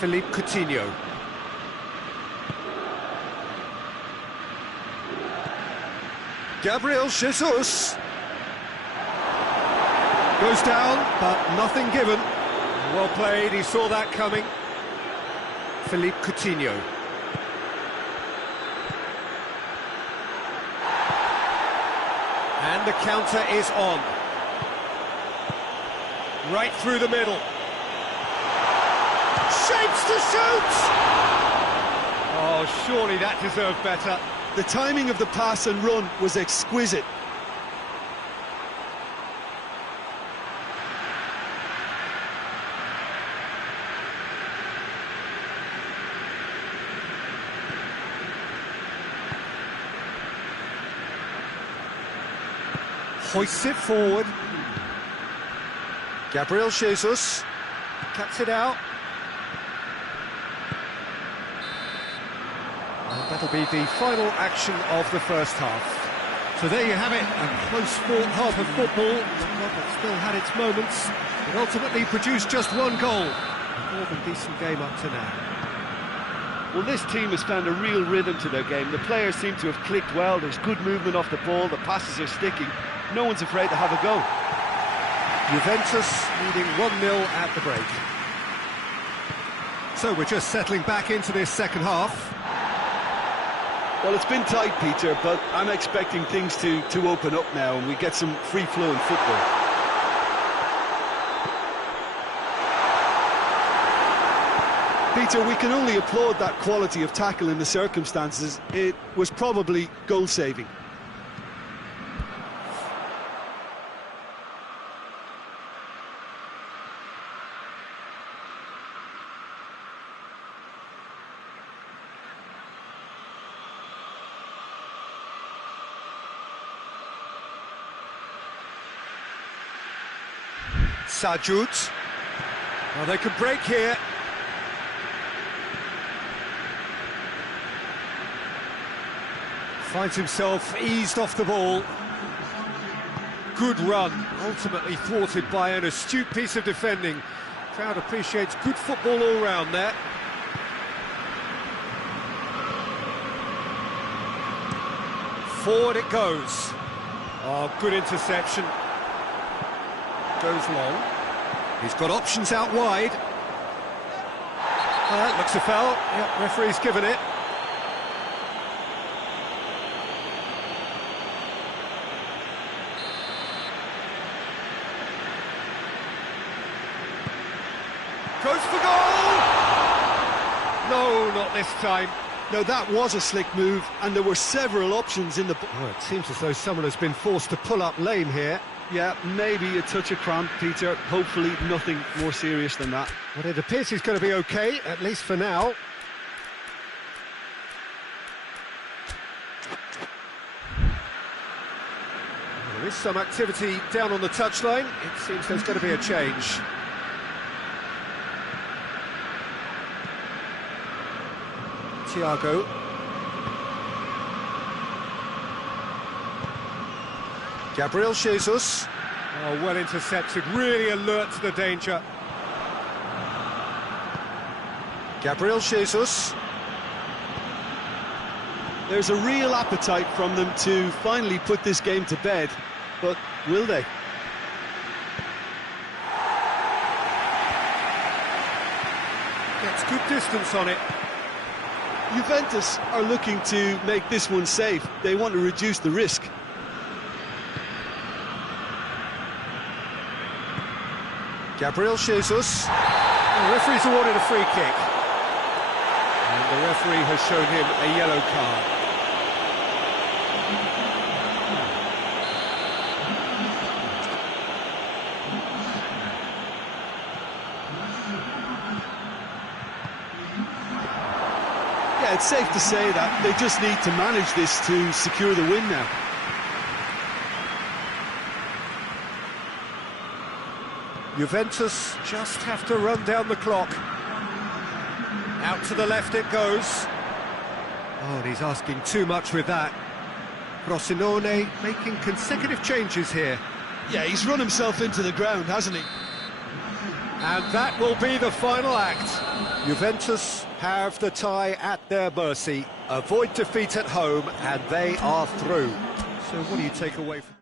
Philippe Coutinho. Gabriel Jesus. Goes down, but nothing given. Well played, he saw that coming. Philippe Coutinho. And the counter is on. Right through the middle. Shapes to shoot! Oh, surely that deserved better. The timing of the pass and run was exquisite. Hoists it forward. Gabriel Jesus cuts it out. And that'll be the final action of the first half. So there you have it, a close-fought half of football, but one that still had its moments. It ultimately produced just one goal. A more than decent game up to now. Well, this team has found a real rhythm to their game. The players seem to have clicked well. There's good movement off the ball. The passes are sticking. No one's afraid to have a go. Juventus leading 1-0 at the break. So we're just settling back into this second half. Well, it's been tight, Peter, but I'm expecting things to open up now and we get some free-flowing football. Peter, we can only applaud that quality of tackle in the circumstances. It was probably goal-saving. Sajut. Well, they could break here. Finds himself eased off the ball. Good run, ultimately thwarted by an astute piece of defending. Crowd appreciates good football all round there. Forward it goes. Oh, good interception. Goes long. He's got options out wide. That looks a foul. Yep, referee's given it. Goes for goal! No, not this time. Now that was a slick move, and there were several options in the... Oh, it seems as though someone has been forced to pull up lame here. Yeah, maybe a touch of cramp, Peter. Hopefully nothing more serious than that. Well, it appears he's going to be okay, at least for now. There is some activity down on the touchline. It seems there's going to be a change. Thiago. Gabriel Jesus. Oh, well intercepted, really alert to the danger. Gabriel Jesus. There's a real appetite from them to finally put this game to bed, but will they? Gets good distance on it. Juventus are looking to make this one safe. They want to reduce the risk. Gabriel Jesus. The referee's awarded a free kick. And the referee has shown him a yellow card. Yeah, it's safe to say that they just need to manage this to secure the win now. Juventus just have to run down the clock. Out to the left it goes. Oh, and he's asking too much with that. Frosinone making consecutive changes here. Yeah, he's run himself into the ground, hasn't he? And that will be the final act. Juventus have the tie at their mercy. Avoid defeat at home, and they are through. So what do you take away from...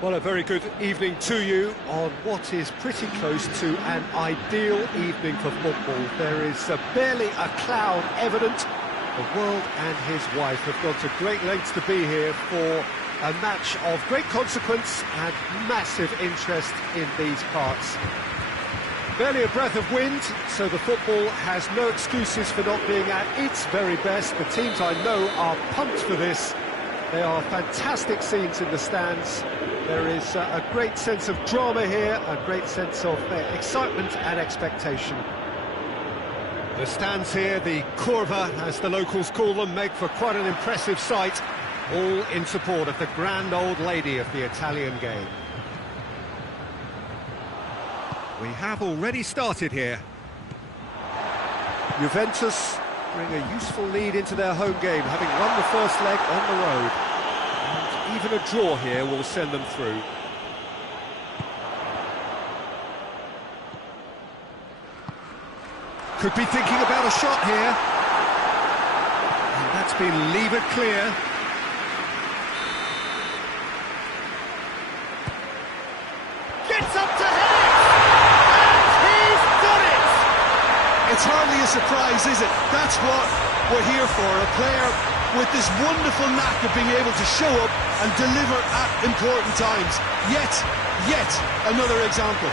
Well, a very good evening to you on what is pretty close to an ideal evening for football. There is barely a cloud evident. The world and his wife have gone to great lengths to be here for a match of great consequence and massive interest in these parts. Barely a breath of wind, so the football has no excuses for not being at its very best. The teams I know are pumped for this. They are fantastic scenes in the stands. There is a great sense of drama here, a great sense of excitement and expectation. The stands here, the curva, as the locals call them, make for quite an impressive sight, all in support of the grand old lady of the Italian game. We have already started here. Juventus bring a useful lead into their home game, having won the first leg on the road. And even a draw here will send them through. Could be thinking about a shot here. And that's been levered clear. Gets up to head it! And he's done it! It's hardly a surprise, is it? That's what we're here for, a player with this wonderful knack of being able to show up and deliver at important times. Yet another example.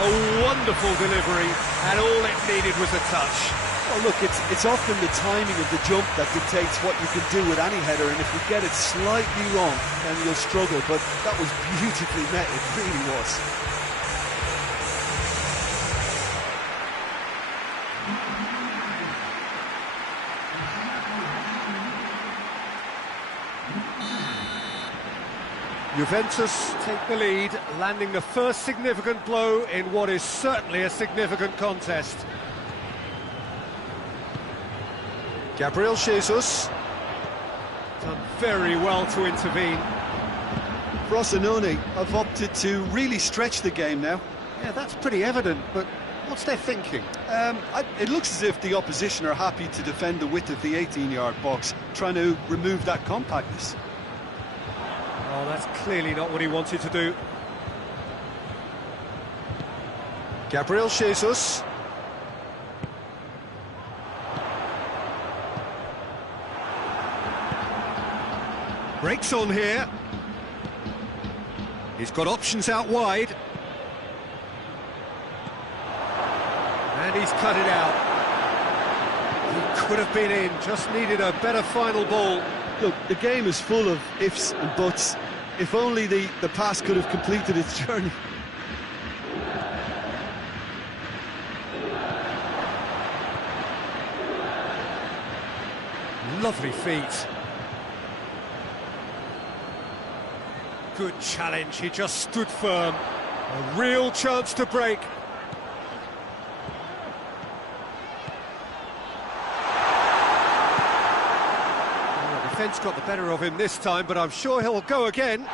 A wonderful delivery, and all it needed was a touch. Well, look, it's often the timing of the jump that dictates what you can do with any header, and if you get it slightly wrong, then you'll struggle, but that was beautifully met, it really was. Juventus take the lead, landing the first significant blow in what is certainly a significant contest. Gabriel Jesus done very well to intervene. Rossoneri have opted to really stretch the game now. Yeah, that's pretty evident, but what's their thinking? It looks as if the opposition are happy to defend the width of the 18-yard box, trying to remove that compactness. Oh, that's clearly not what he wanted to do. Gabriel Jesus. Breaks on here. He's got options out wide. And he's cut it out. He could have been in, just needed a better final ball. Look, the game is full of ifs and buts. If only the pass could have completed its journey. Lovely feet. Good challenge, he just stood firm. A real chance to break. Defence got the better of him this time, but I'm sure he'll go again.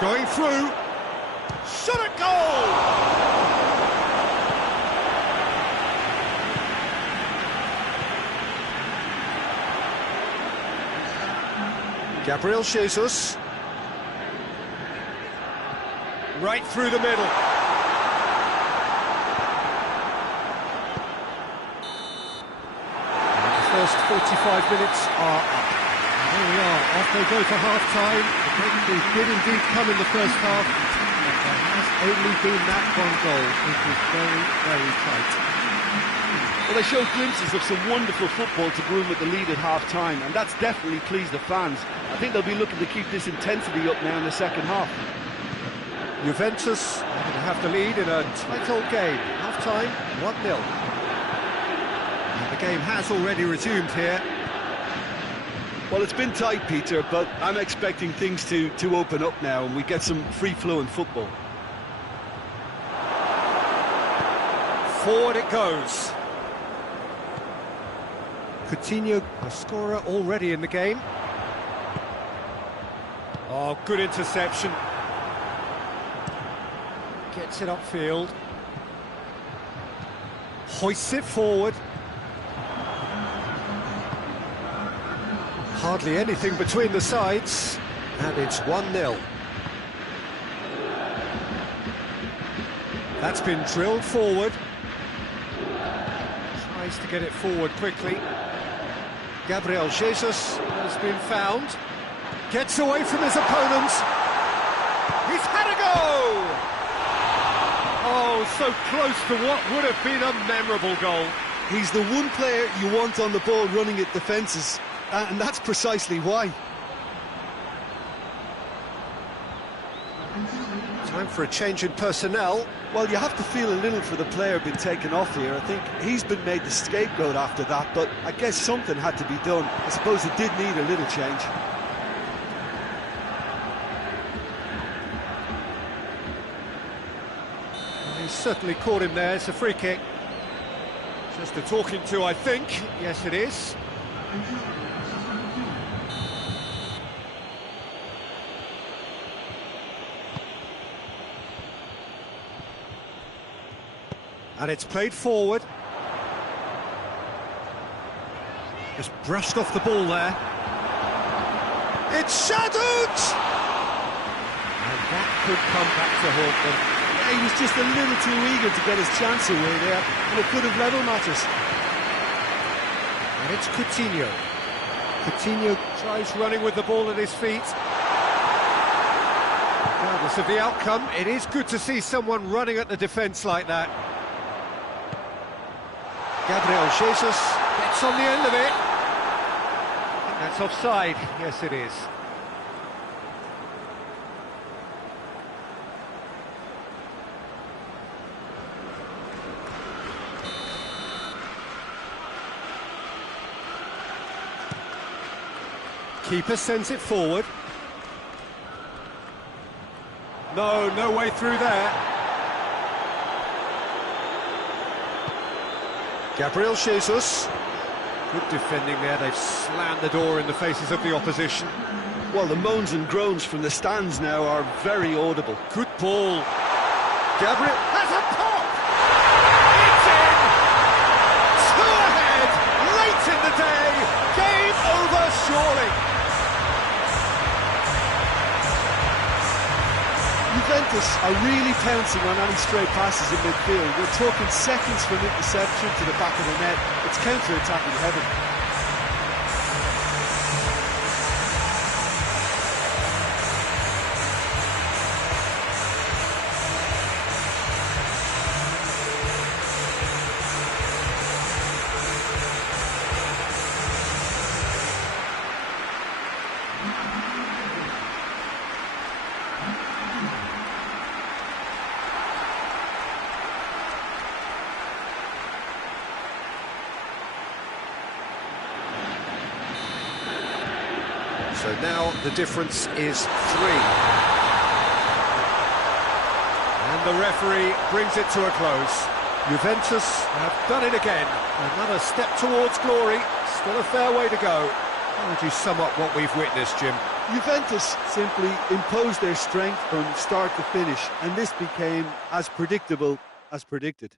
Going through. Shot at goal! Gabriel Jesus. Right through the middle. First 45 minutes are up. There we are, off they go for half-time. The breakthrough did indeed come in the first half. There has only been that one goal. It was very, very tight. Well, they showed glimpses of some wonderful football to groom with the lead at half-time, and that's definitely pleased the fans. I think they'll be looking to keep this intensity up now in the second half. Juventus are going to have the lead in a tight old game. Half-time, 1-0. The game has already resumed here. Well, it's been tight, Peter, but I'm expecting things to open up now and we get some free-flowing football. Forward it goes. Coutinho, a scorer already in the game. Oh, good interception. Gets it upfield. Hoists it forward. Hardly anything between the sides, and it's 1-0. That's been drilled forward. Tries to get it forward quickly. Gabriel Jesus has been found. Gets away from his opponent. He's had a go! Oh, so close to what would have been a memorable goal. He's the one player you want on the ball running at defences, and that's precisely why. Time for a change in personnel. Well, you have to feel a little for the player being taken off here. I think he's been made the scapegoat after that, but I guess something had to be done. I suppose it did need a little change. He's certainly caught him there. It's a free kick. Just a talking to, I think. Yes, it is. And it's played forward. Just brushed off the ball there. It's shadowed! And that could come back to haunt them. Yeah, he was just a little too eager to get his chance away there, and it could have level matters. And it's Coutinho. Coutinho tries running with the ball at his feet. Regardless of the outcome, it is good to see someone running at the defence like that. Gabriel Jesus gets on the end of it. I think that's offside. Yes, it is. Keeper sends it forward. No way through there. Gabriel Jesus. Good defending there. They've slammed the door in the faces of the opposition. Well, the moans and groans from the stands now are very audible. Good ball. Gabriel has a pop! It's in! Two ahead, late in the day. Game over, surely. Juventus are really pouncing on any stray passes in midfield. We're talking seconds from interception to the back of the net. It's counter-attacking heaven. So now the difference is 3. And the referee brings it to a close. Juventus have done it again. Another step towards glory. Still a fair way to go. How would you sum up what we've witnessed, Jim? Juventus simply imposed their strength from start to finish, and this became as predictable as predicted.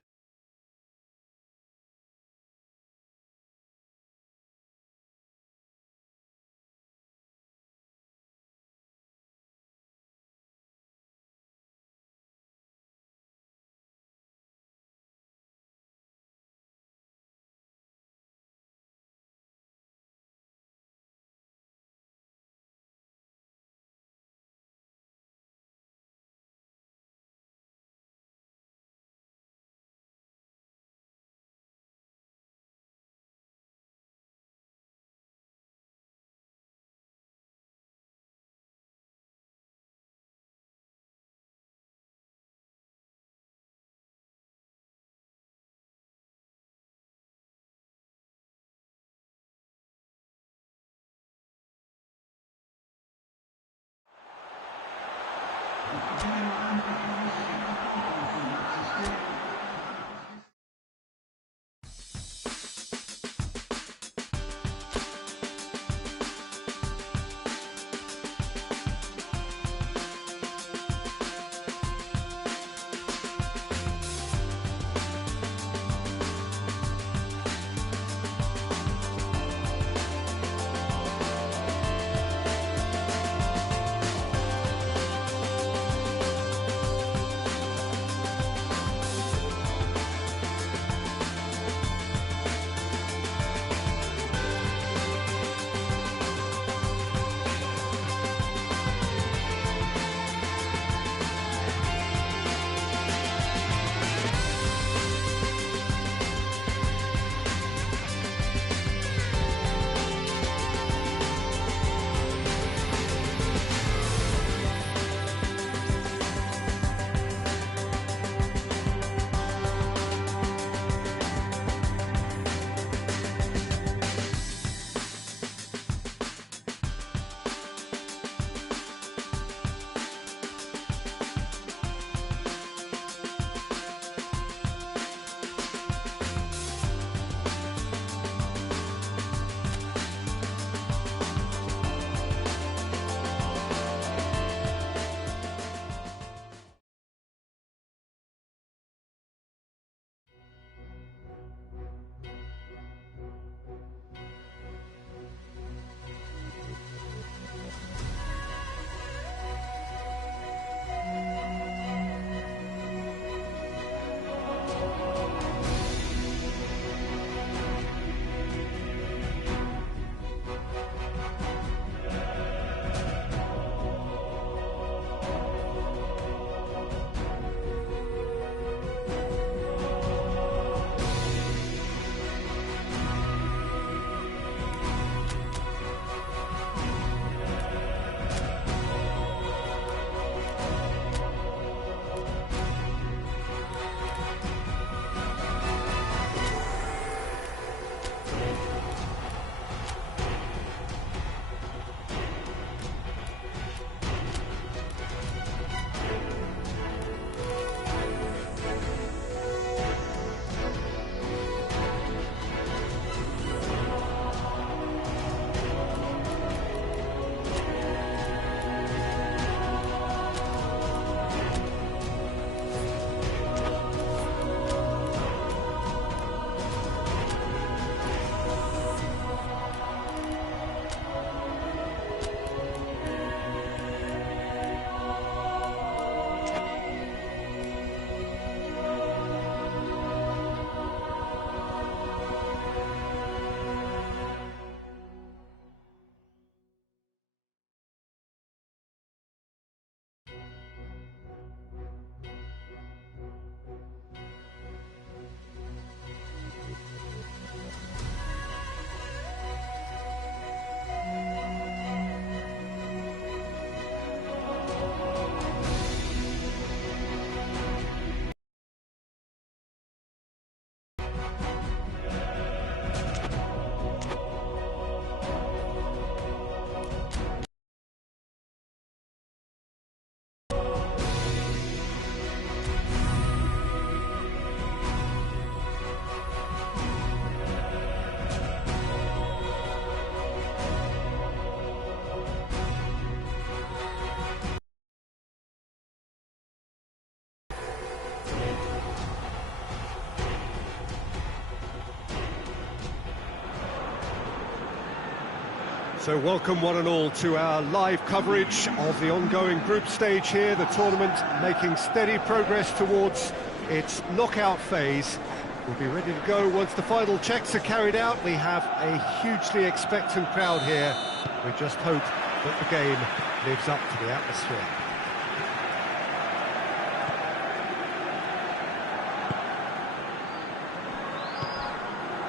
So welcome one and all to our live coverage of the ongoing group stage here, the tournament making steady progress towards its knockout phase. We'll be ready to go once the final checks are carried out. We have a hugely expectant crowd here. We just hope that the game lives up to the atmosphere.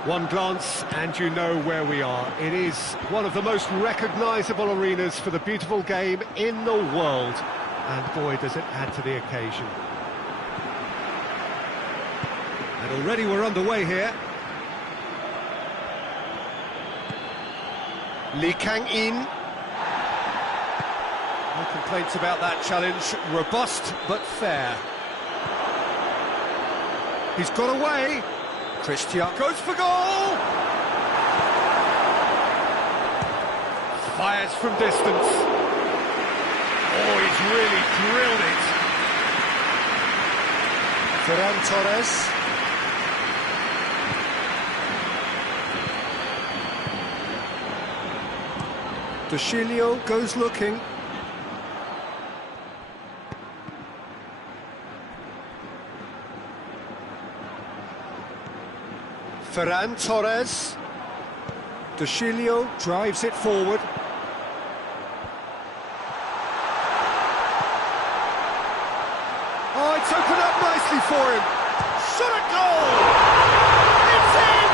One glance and you know where we are. It is one of the most recognisable arenas for the beautiful game in the world. And boy, does it add to the occasion. And already we're underway here. Lee Kang-in. No complaints about that challenge. Robust but fair. He's got away. Christian goes for goal! Fires from distance. Oh, he's really drilled it. Ferran Torres. Ducilio goes looking. Ferran Torres. Ducilio drives it forward. Oh, it's opened up nicely for him. Shot at goal! It's in!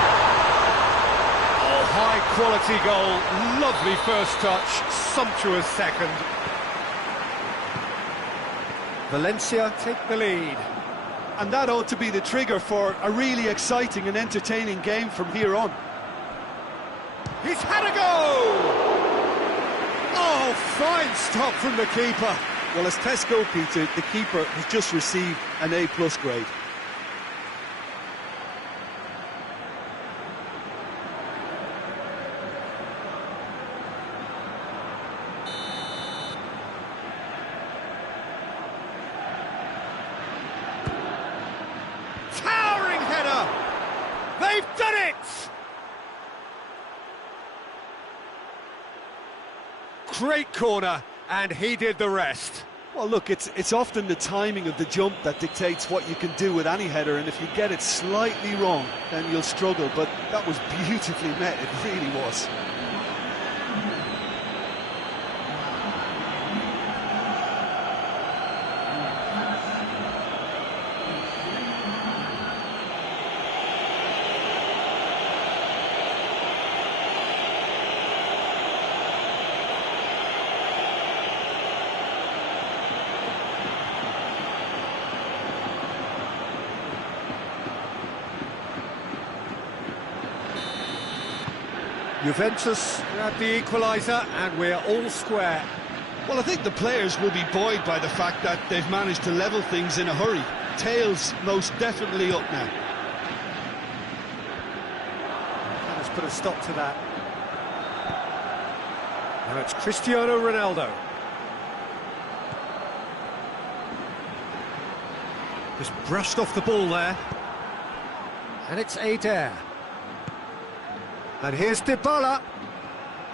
Oh, high-quality goal. Lovely first touch, sumptuous second. Valencia take the lead. And that ought to be the trigger for a really exciting and entertaining game from here on. He's had a go! Oh, fine stop from the keeper. Well, as tests go, Peter, the keeper has just received an A+ grade. Towering header! They've done it! Great corner, and he did the rest. Well, look, it's often the timing of the jump that dictates what you can do with any header, and if you get it slightly wrong, then you'll struggle, but that was beautifully met, it really was. Juventus grab the equaliser, and we're all square. Well, I think the players will be buoyed by the fact that they've managed to level things in a hurry. Tails most definitely up now. Let's put a stop to that. Now it's Cristiano Ronaldo. Just brushed off the ball there. And it's Adair. And here's Dybala.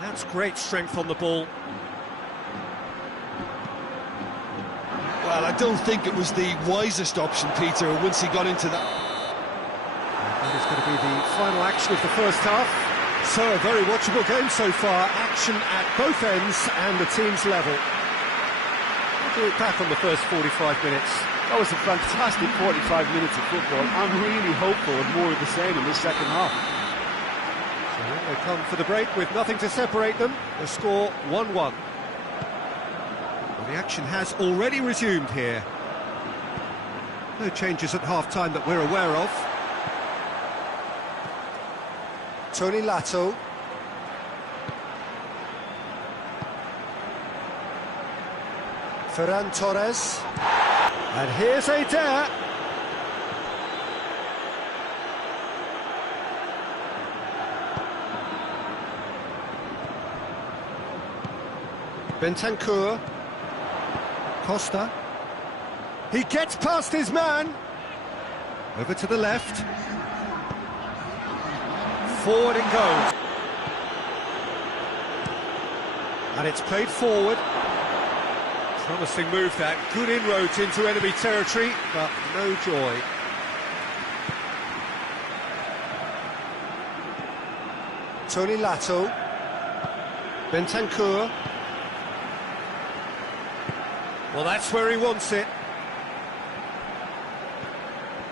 That's great strength on the ball. Well, I don't think it was the wisest option, Peter, once he got into that. That is going to be the final action of the first half. So, a very watchable game so far. Action at both ends and the team's level. We'll do it back on the first 45 minutes. That was a fantastic 45 minutes of football. I'm really hopeful of more of the same in this second half. They come for the break with nothing to separate them. The score 1-1. Well, the action has already resumed here. No changes at half-time that we're aware of. Tony Lato. Ferran Torres. And here's Adair. Bentancur. Costa. He gets past his man. Over to the left. Forward it goes. And it's played forward. Promising move that. Good inroads into enemy territory, but no joy. Tony Lato. Bentancur. Well, that's where he wants it.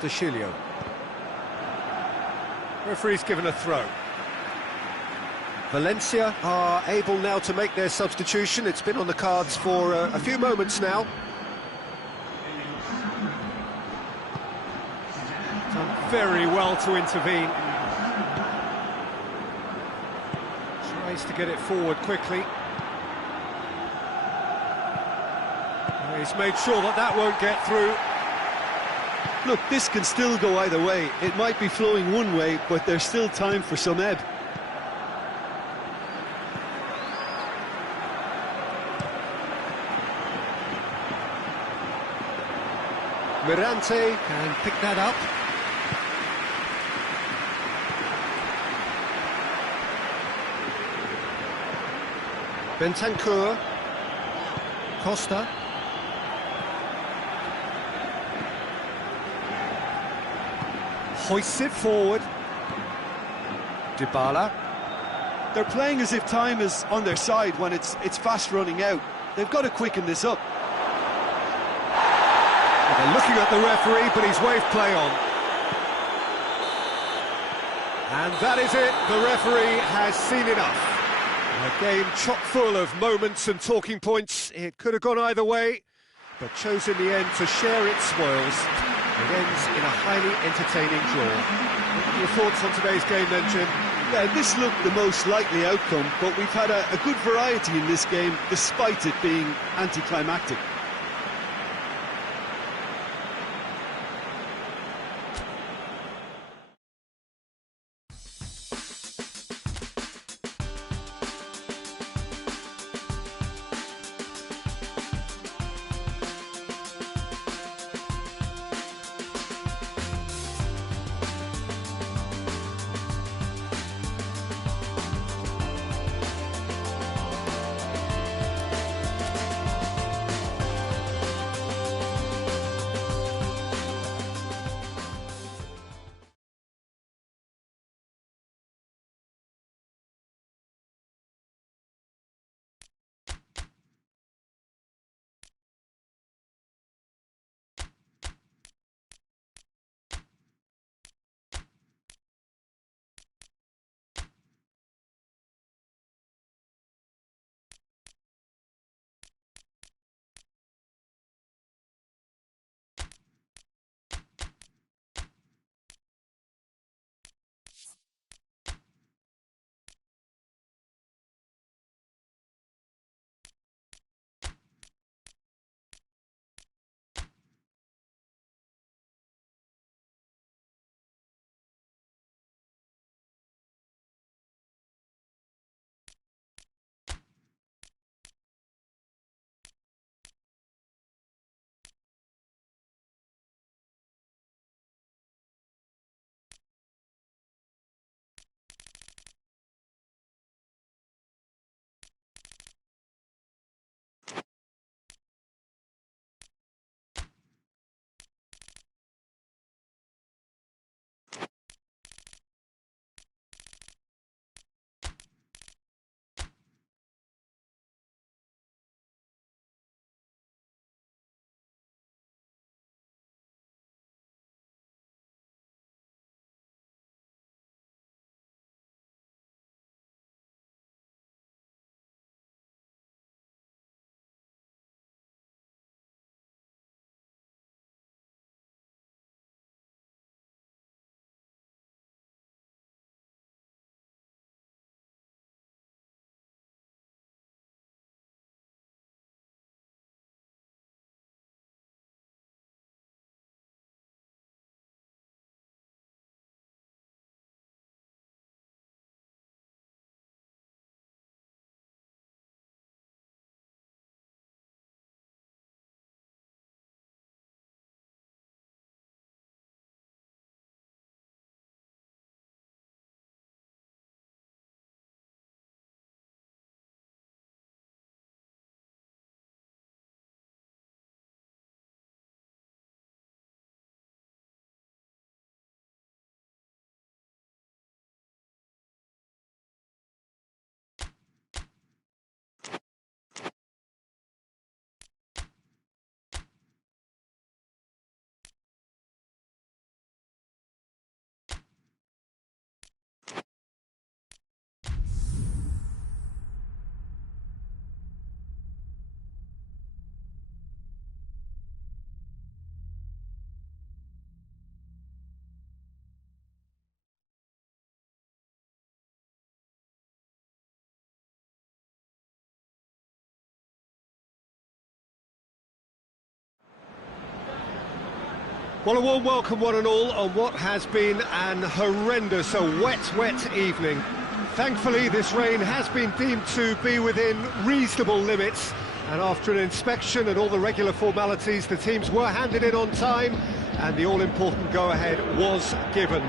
De Chilio. Referee's given a throw. Valencia are able now to make their substitution. It's been on the cards for a few moments now. Done very well to intervene. Tries to get it forward quickly. He's made sure that that won't get through. Look, this can still go either way. It might be flowing one way, but there's still time for some ebb. Mirante can pick that up. Bentancur. Costa. Hoists it forward. Dybala. They're playing as if time is on their side when it's fast running out. They've got to quicken this up. They're looking at the referee, but he's waved play on. And that is it. The referee has seen enough. A game chock full of moments and talking points. It could have gone either way, but chose in the end to share its spoils. It ends in a highly entertaining draw. Your thoughts on today's game then, Jim? Yeah, this looked the most likely outcome, but we've had a good variety in this game, despite it being anticlimactic. Well, a warm welcome, one and all, on what has been an horrendous, wet evening. Thankfully, this rain has been deemed to be within reasonable limits, and after an inspection and all the regular formalities, the teams were handed in on time, and the all-important go-ahead was given.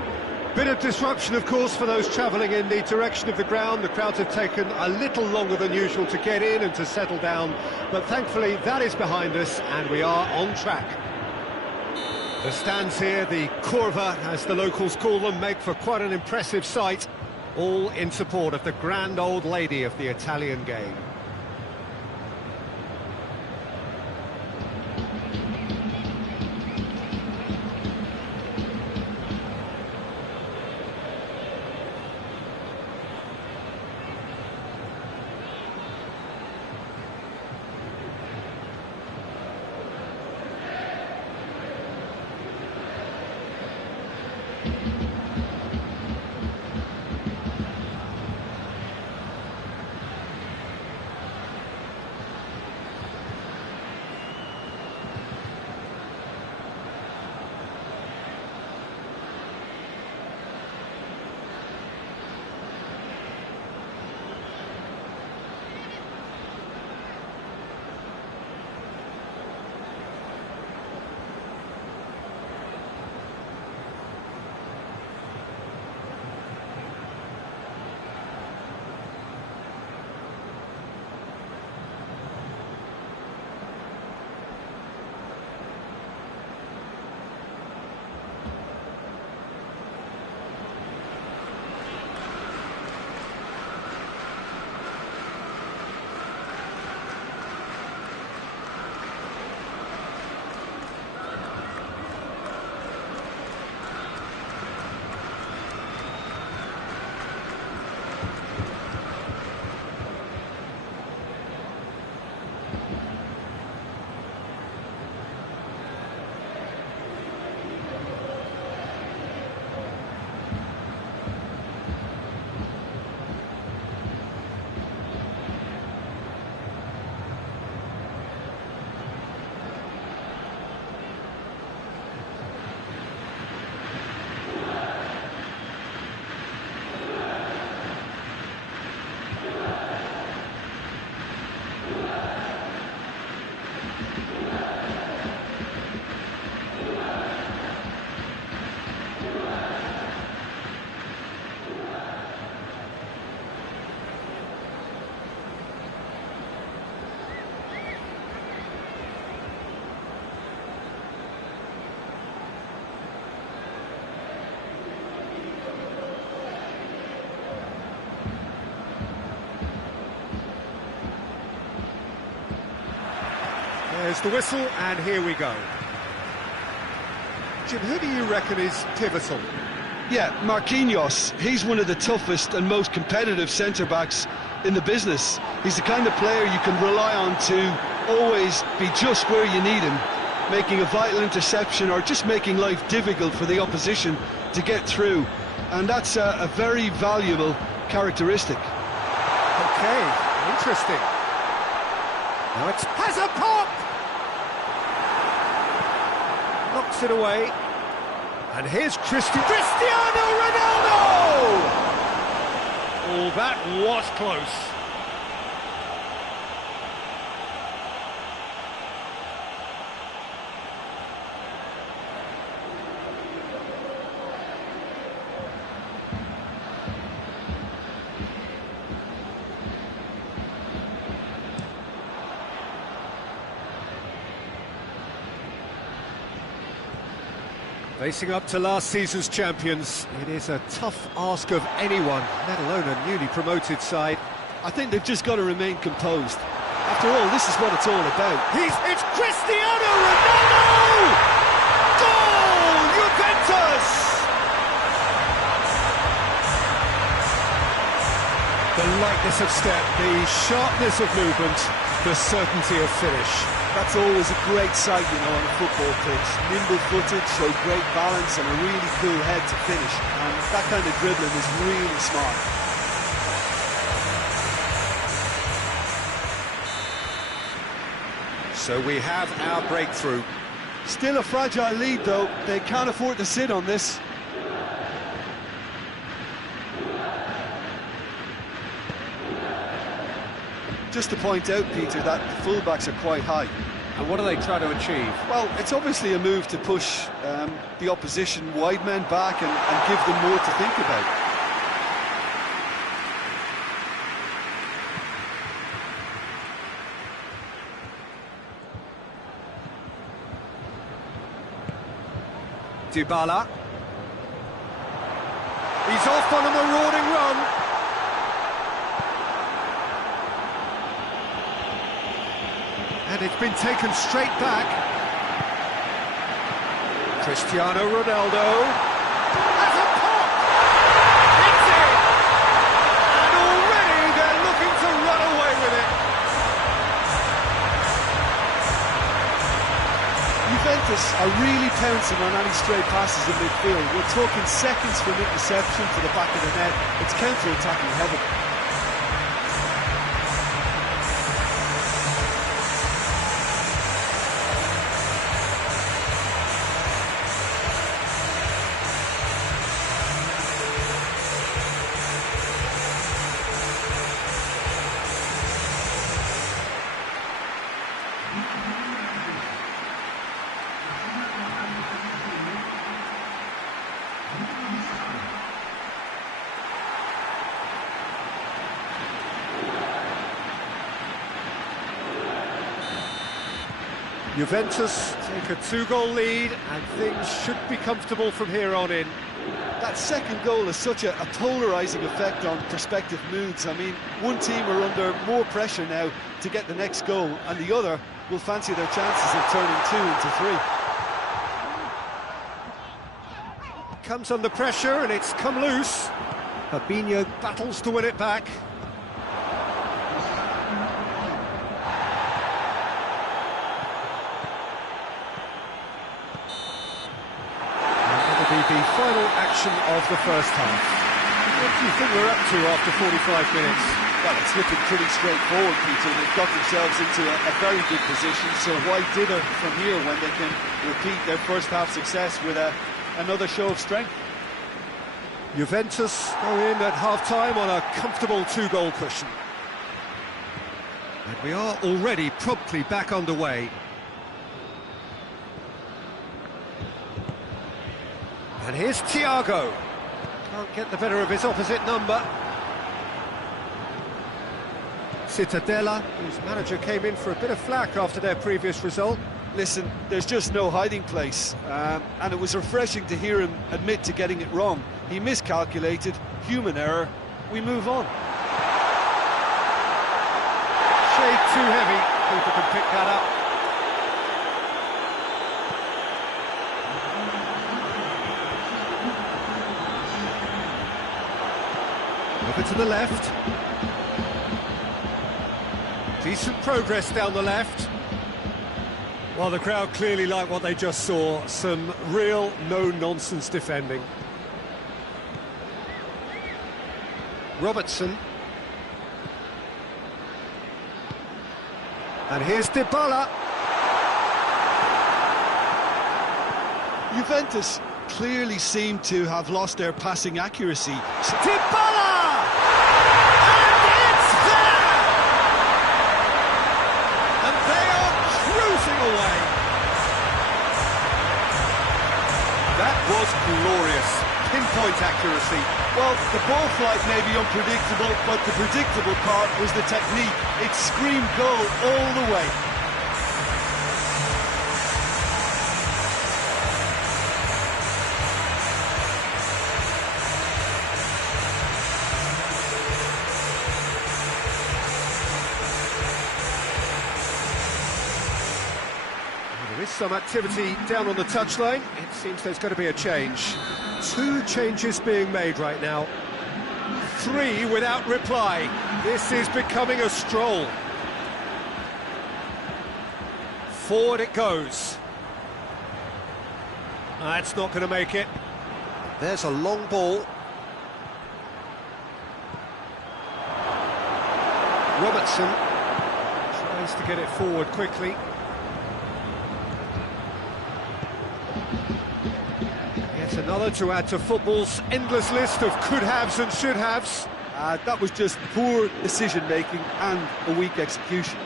Bit of disruption, of course, for those travelling in the direction of the ground. The crowds have taken a little longer than usual to get in and to settle down, but thankfully that is behind us, and we are on track. The stands here, the curva, as the locals call them, make for quite an impressive sight, all in support of the grand old lady of the Italian game. There's the whistle, and here we go. Jim, who do you reckon is pivotal? Yeah, Marquinhos. He's one of the toughest and most competitive centre-backs in the business. He's the kind of player you can rely on to always be just where you need him, making a vital interception or just making life difficult for the opposition to get through. And that's a very valuable characteristic. Okay, interesting. Now it's has a pop! Knocks it away. And here's Cristiano Ronaldo! Oh, that was close. Facing up to last season's champions, it is a tough ask of anyone, let alone a newly promoted side. I think they've just got to remain composed. After all, this is what it's all about. It's Cristiano Ronaldo! Goal! Juventus! The lightness of step, the sharpness of movement, the certainty of finish. That's always a great sight, you know, on a football pitch. Nimble-footed, showed great balance and a really cool head to finish. And that kind of dribbling is really smart. So we have our breakthrough. Still a fragile lead, though. They can't afford to sit on this. Just to point out, Peter, that the fullbacks are quite high. And what do they try to achieve? Well, it's obviously a move to push the opposition wide men back and give them more to think about. Dybala. He's off on a marauding run. And it's been taken straight back. Cristiano Ronaldo has a pop! It's in! And already they're looking to run away with it. Juventus are really pouncing on any stray passes in midfield. We're talking seconds from interception to the back of the net. It's counter-attacking heaven. Juventus take a 2-goal lead and things should be comfortable from here on in. That second goal has such a polarising effect on prospective moods. I mean, one team are under more pressure now to get the next goal, and the other will fancy their chances of turning 2 into 3. Comes under pressure and it's come loose. Fabinho battles to win it back. The final action of the first half. What do you think we're up to after 45 minutes? Well, it's looking pretty straightforward, Peter. They've got themselves into a very good position, so why dither from here when they can repeat their first half success with another show of strength? Juventus go in at half-time on a comfortable 2-goal cushion. And we are already promptly back underway. And here's Thiago. Can't get the better of his opposite number. Cittadella, whose manager came in for a bit of flack after their previous result. Listen, there's just no hiding place. And it was refreshing to hear him admit to getting it wrong. He miscalculated, human error, we move on. Shade too heavy, people can pick that up. Over to the left. Decent progress down the left. Well, the crowd clearly like what they just saw. Some real no-nonsense defending. Robertson. And here's Dybala. Juventus clearly seem to have lost their passing accuracy. Dybala! And it's there! And they are cruising away. That was glorious. Pinpoint accuracy. Well, the ball flight may be unpredictable, but the predictable part was the technique. It screamed goal all the way. There is some activity down on the touchline. It seems there's going to be a change. 2 changes being made right now. 3 without reply. This is becoming a stroll. Forward it goes. That's not going to make it. There's a long ball. Robertson tries to get it forward quickly. another to add to football's endless list of could-haves and should-haves. That was just poor decision-making and a weak execution.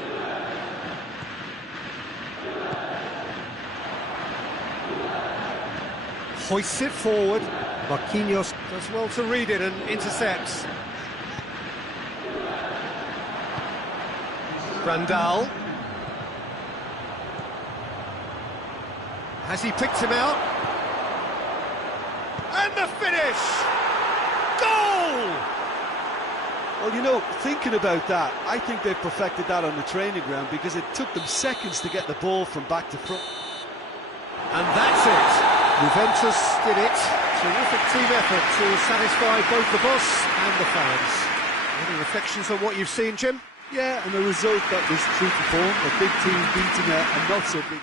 Hoists it forward. Marquinhos does well to read it and intercepts. Brandal. Has he picked him out? And the finish! Goal! Well, you know, thinking about that, I think they've perfected that on the training ground because it took them seconds to get the ball from back to front. And that's it. Juventus did it. Terrific team effort to satisfy both the boss and the fans. Any reflections on what you've seen, Jim? Yeah, and a result that was true to form, a big team beating a not-so-big.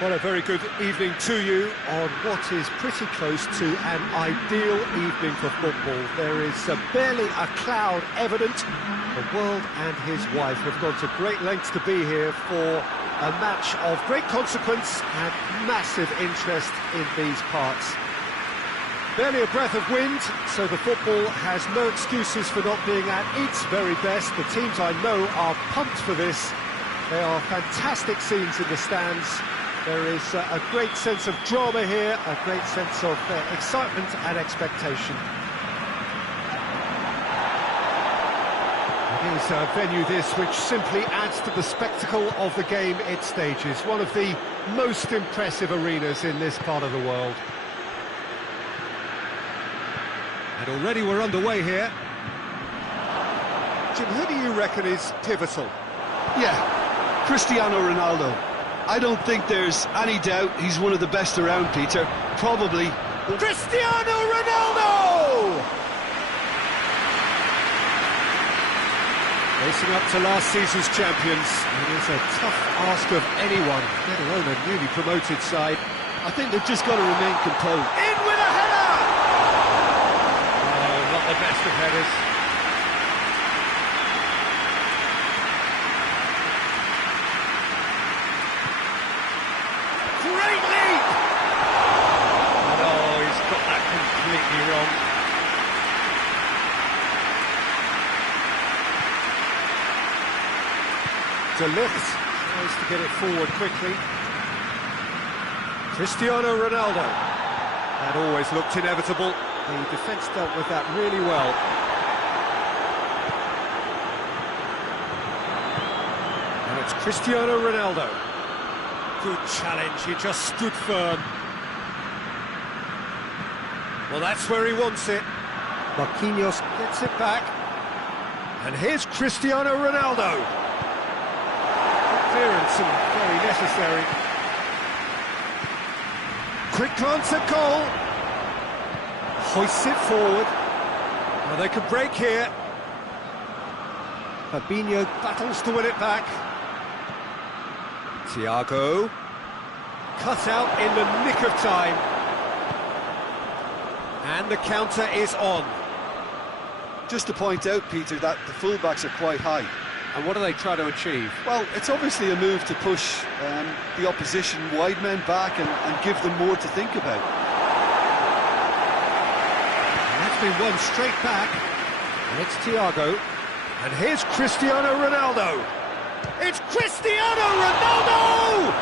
Well, a very good evening to you on what is pretty close to an ideal evening for football. There is barely a cloud evident. The world and his wife have gone to great lengths to be here for a match of great consequence and massive interest in these parts. Barely a breath of wind, so the football has no excuses for not being at its very best. The teams I know are pumped for this. They are fantastic scenes in the stands. There is a great sense of drama here, a great sense of excitement and expectation. It is a venue this which simply adds to the spectacle of the game it stages. One of the most impressive arenas in this part of the world. And already we're underway here. Jim, who do you reckon is pivotal? Yeah, Cristiano Ronaldo. I don't think there's any doubt he's one of the best around, Peter. Probably. Cristiano Ronaldo! Racing up to last season's champions. It is a tough ask of anyone, let alone a newly promoted side. I think they've just got to remain composed. In with a header! Oh, not the best of headers. Great leap! And oh, he's got that completely wrong. De Ligt tries to get it forward quickly. Cristiano Ronaldo. That always looked inevitable. The defence dealt with that really well. And it's Cristiano Ronaldo. Good challenge, he just stood firm. Well, that's where he wants it. Marquinhos gets it back. And here's Cristiano Ronaldo. Clearance and very necessary. Quick glance at goal. Hoists it forward. Now they can break here. Fabinho battles to win it back. Thiago, cut out in the nick of time. And the counter is on. Just to point out, Peter, that the fullbacks are quite high. And what do they try to achieve? Well, it's obviously a move to push the opposition wide men back and give them more to think about. And that's been won straight back. And it's Thiago. And here's Cristiano Ronaldo. It's Cristiano Ronaldo!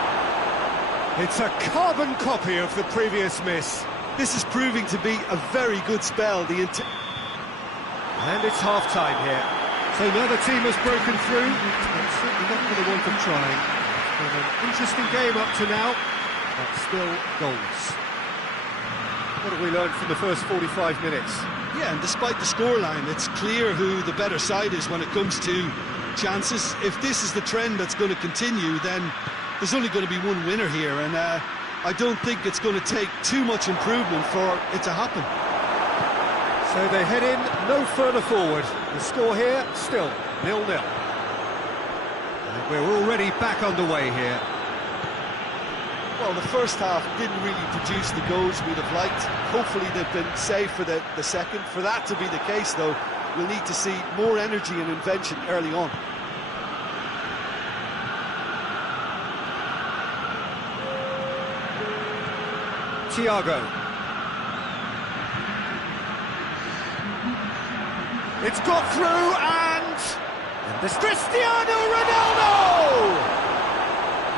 It's a carbon copy of the previous miss. This is proving to be a very good spell. And it's half-time here. So now the team has broken through. It's certainly not for the want of trying. It's been an interesting game up to now, but still goals. What have we learned from the first 45 minutes? Yeah, and despite the scoreline, it's clear who the better side is when it comes to chances. If this is the trend that's going to continue, then there's only going to be one winner here, and I don't think it's going to take too much improvement for it to happen. So they head in no further forward. The score here, still 0-0. And we're already back underway here. Well, the first half didn't really produce the goals we'd have liked. Hopefully they've been saved for the second. For that to be the case, though, we'll need to see more energy and invention early on. Thiago. It's got through and this Cristiano Ronaldo!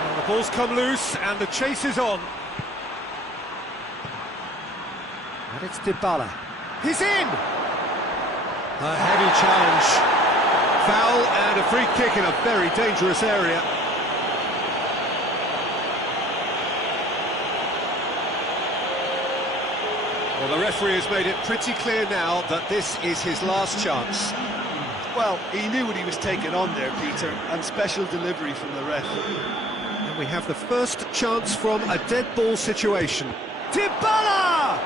Well, the ball's come loose and the chase is on. And it's Dybala. He's in! A heavy challenge. Foul and a free kick in a very dangerous area. Well, the referee has made it pretty clear now that this is his last chance. Well, he knew what he was taking on there, Peter, and special delivery from the ref. And we have the first chance from a dead ball situation. Dybala!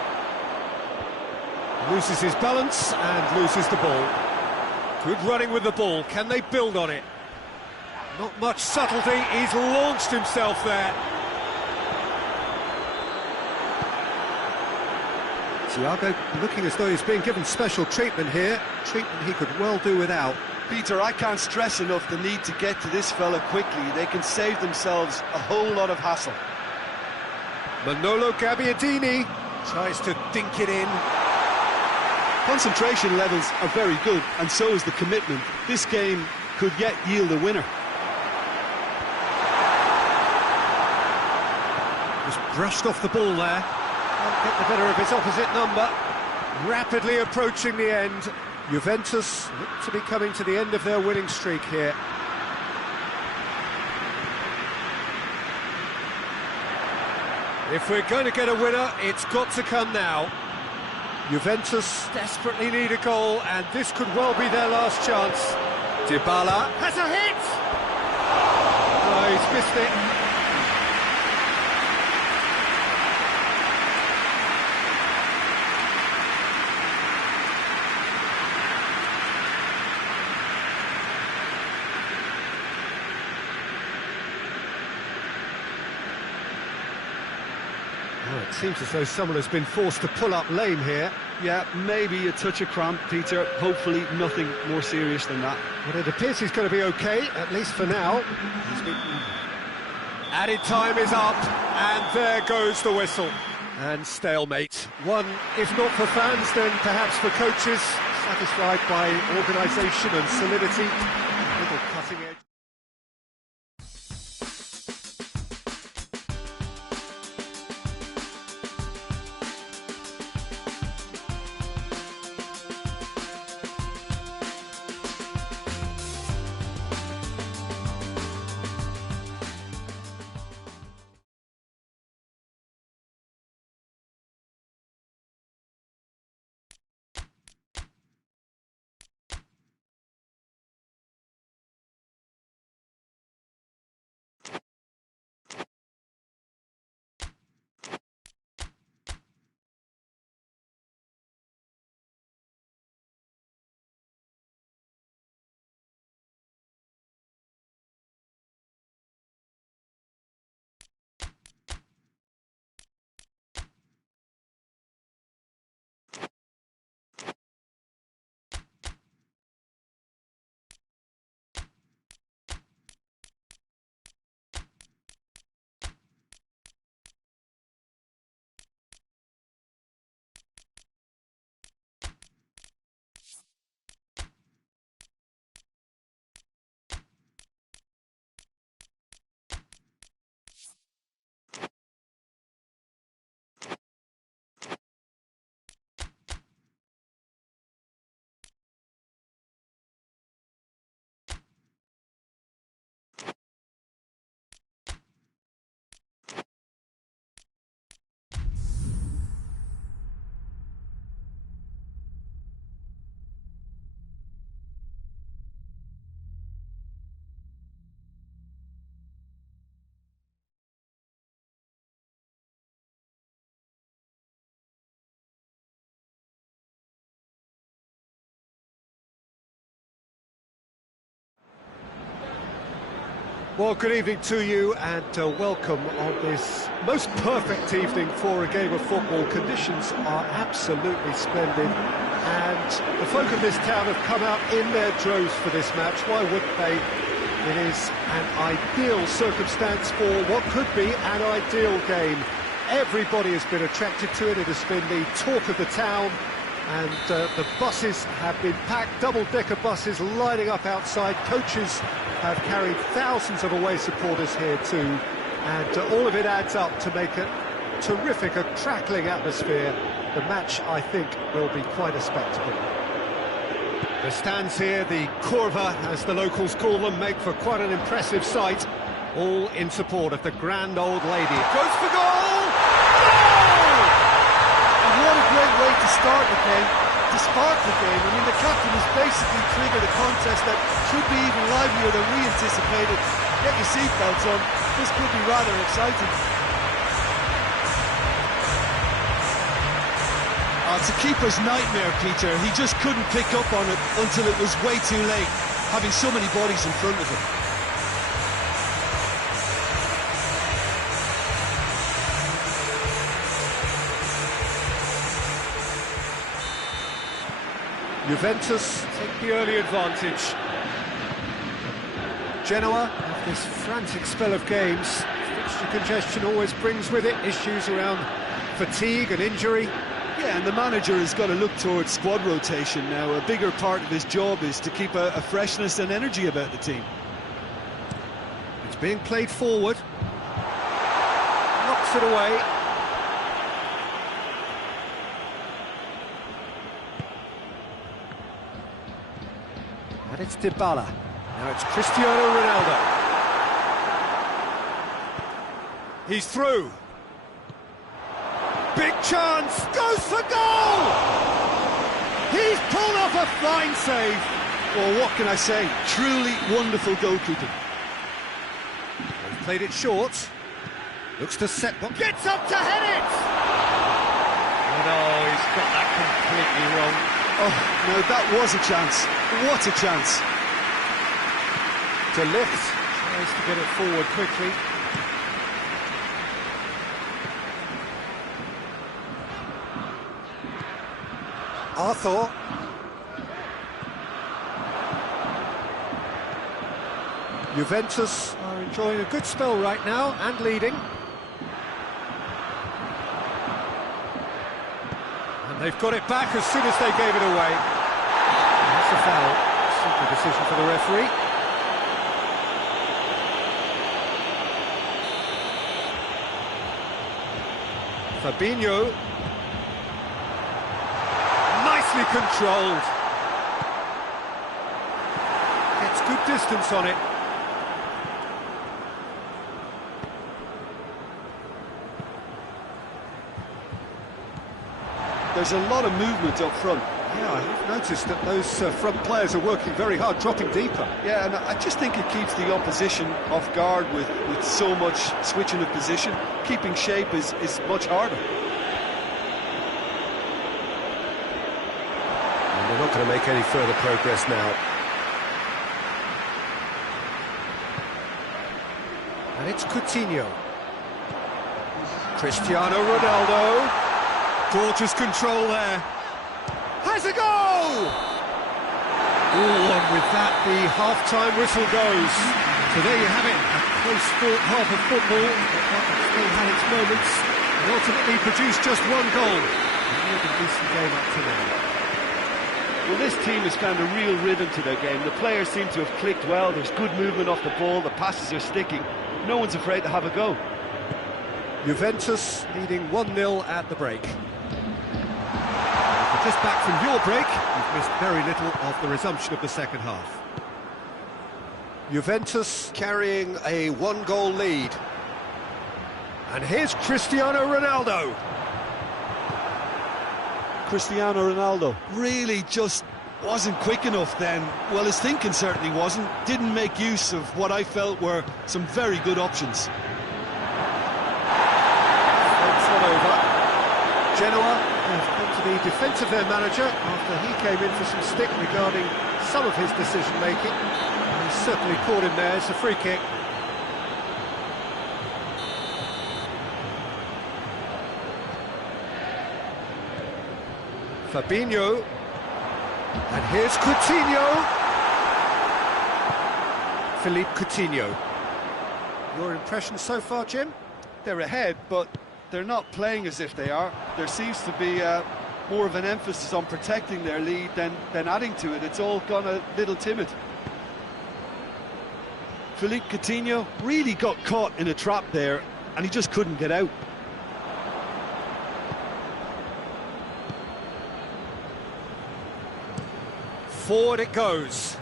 Loses his balance and loses the ball. Good running with the ball. Can they build on it? Not much subtlety. He's launched himself there. Thiago looking as though he's being given special treatment here. Treatment he could well do without. Peter, I can't stress enough the need to get to this fella quickly. They can save themselves a whole lot of hassle. Manolo Gabbiadini tries to dink it in. Concentration levels are very good, and so is the commitment. This game could yet yield a winner. Just brushed off the ball there. Can't get the better of his opposite number. Rapidly approaching the end. Juventus look to be coming to the end of their winning streak here. If we're going to get a winner, it's got to come now. Juventus desperately need a goal, and this could well be their last chance. Dybala has a hit! Oh, he's missed it. Oh, it seems as though someone has been forced to pull up lame here. Yeah, maybe a touch of cramp, Peter. Hopefully nothing more serious than that. But it appears he's going to be okay, at least for now. Added time is up, and there goes the whistle. And stalemate. One, if not for fans, then perhaps for coaches, satisfied by organisation and solidity. A little cutting edge. Well, good evening to you and welcome on this most perfect evening for a game of football. Conditions are absolutely splendid and the folk of this town have come out in their droves for this match. Why wouldn't they? It is an ideal circumstance for what could be an ideal game. Everybody has been attracted to it. It has been the talk of the town. And the buses have been packed, double-decker buses lining up outside. Coaches have carried thousands of away supporters here too. And all of it adds up to make a terrific, a crackling atmosphere. The match, I think, will be quite a spectacle. The stands here, the curva, as the locals call them, make for quite an impressive sight. All in support of the grand old lady. Goes for goal! What a great way to start the game, to spark the game. I mean, the captain has basically triggered a contest that should be even livelier than we anticipated. Get your seatbelts on, this could be rather exciting. Oh, it's a keeper's nightmare, Peter. He just couldn't pick up on it until it was way too late, having so many bodies in front of him. Juventus take the early advantage. Genoa, after this frantic spell of games, fixture congestion always brings with it issues around fatigue and injury. Yeah, and the manager has got to look towards squad rotation now. A bigger part of his job is to keep a freshness and energy about the team. It's being played forward. Knocks it away. And it's Dybala. Now it's Cristiano Ronaldo. He's through. Big chance, goes for goal! He's pulled off a fine save. Well, what can I say? Truly wonderful goalkeeping. They've played it short. Looks to set what gets up to head it! Oh no, he's got that completely wrong. Oh, no, that was a chance. What a chance. To lift, tries to get it forward quickly. Arthur. Juventus are enjoying a good spell right now and leading. And they've got it back as soon as they gave it away. And that's a foul. Simple decision for the referee. Fabinho. Nicely controlled. Gets good distance on it. There's a lot of movement up front. Yeah, I've noticed that those front players are working very hard, dropping deeper. Yeah, and I just think it keeps the opposition off guard with so much switching of position. Keeping shape is much harder. And they're not going to make any further progress now. And it's Coutinho. Cristiano Ronaldo. Gorgeous control there. Has a goal! Oh, and with that, the half-time whistle goes. So there you have it, a close-fought half of football, but still had its moments, and ultimately produced just one goal. A really decent game up to now. Well, this team has found a real rhythm to their game. The players seem to have clicked well. There's good movement off the ball. The passes are sticking. No one's afraid to have a go. Juventus leading 1-0 at the break. If you're just back from your break, you've missed very little of the resumption of the second half. Juventus carrying a one-goal lead. And here's Cristiano Ronaldo. Cristiano Ronaldo really just wasn't quick enough then. Well, his thinking certainly wasn't. Didn't make use of what I felt were some very good options. Floats one over. Genoa have come to the defence of their manager after he came in for some stick regarding some of his decision-making. He's certainly caught him there. It's a free kick. Fabinho. And here's Coutinho. Philippe Coutinho. Your impression so far, Jim? They're ahead, but they're not playing as if they are. There seems to be more of an emphasis on protecting their lead than adding to it. It's all gone a little timid. Philippe Coutinho really got caught in a trap there, and he just couldn't get out. Forward it goes.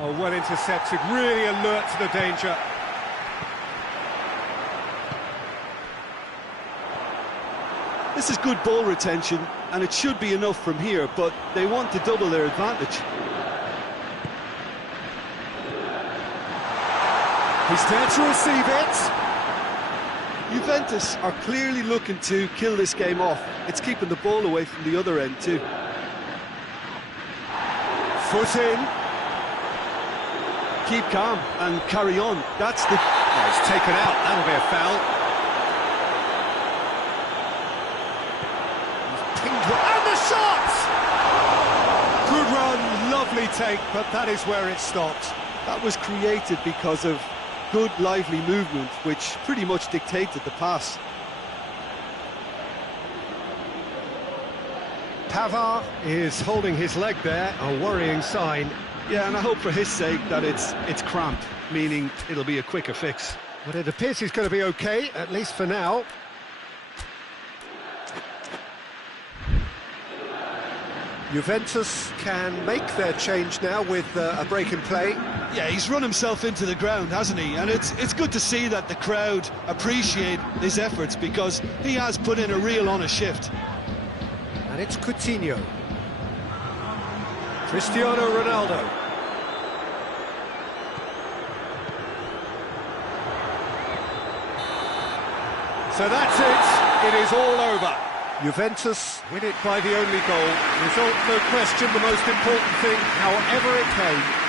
Oh, well intercepted, really alert to the danger. This is good ball retention, and it should be enough from here, but they want to double their advantage. He's there to receive it. Juventus are clearly looking to kill this game off. It's keeping the ball away from the other end too. Foot in. Keep calm and carry on. That's the... Oh, he's taken out. That'll be a foul. And the shot! Good run, lovely take, but that is where it stopped. That was created because of good, lively movement, which pretty much dictated the pass. Pavard is holding his leg there, a worrying sign. Yeah, and I hope for his sake that it's cramped, meaning it'll be a quicker fix. But it appears he's going to be okay, at least for now. Juventus can make their change now with a break in play. Yeah, he's run himself into the ground, hasn't he? And it's good to see that the crowd appreciate his efforts, because he has put in a real honest shift. And it's Coutinho. Cristiano Ronaldo. So that's it. It is all over. Juventus win it by the only goal. Result, no question, the most important thing, however it came.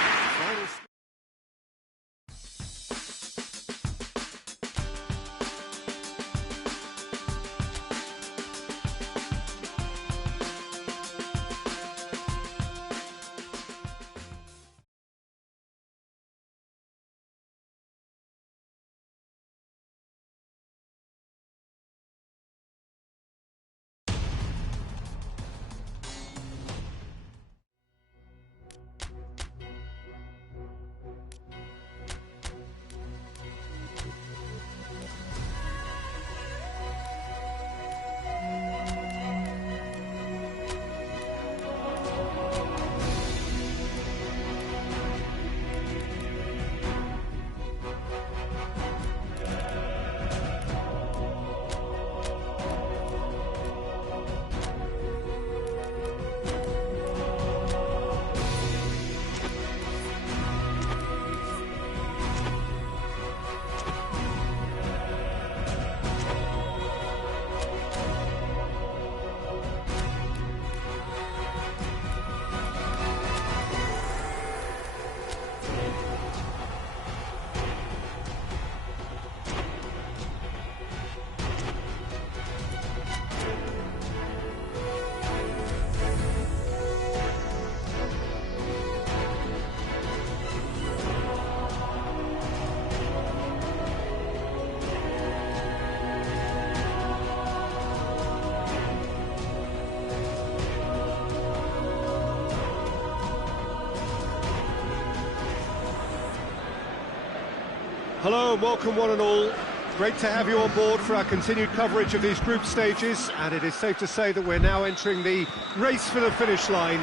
Hello and welcome one and all. Great to have you on board for our continued coverage of these group stages, and it is safe to say that we're now entering the race for the finish line.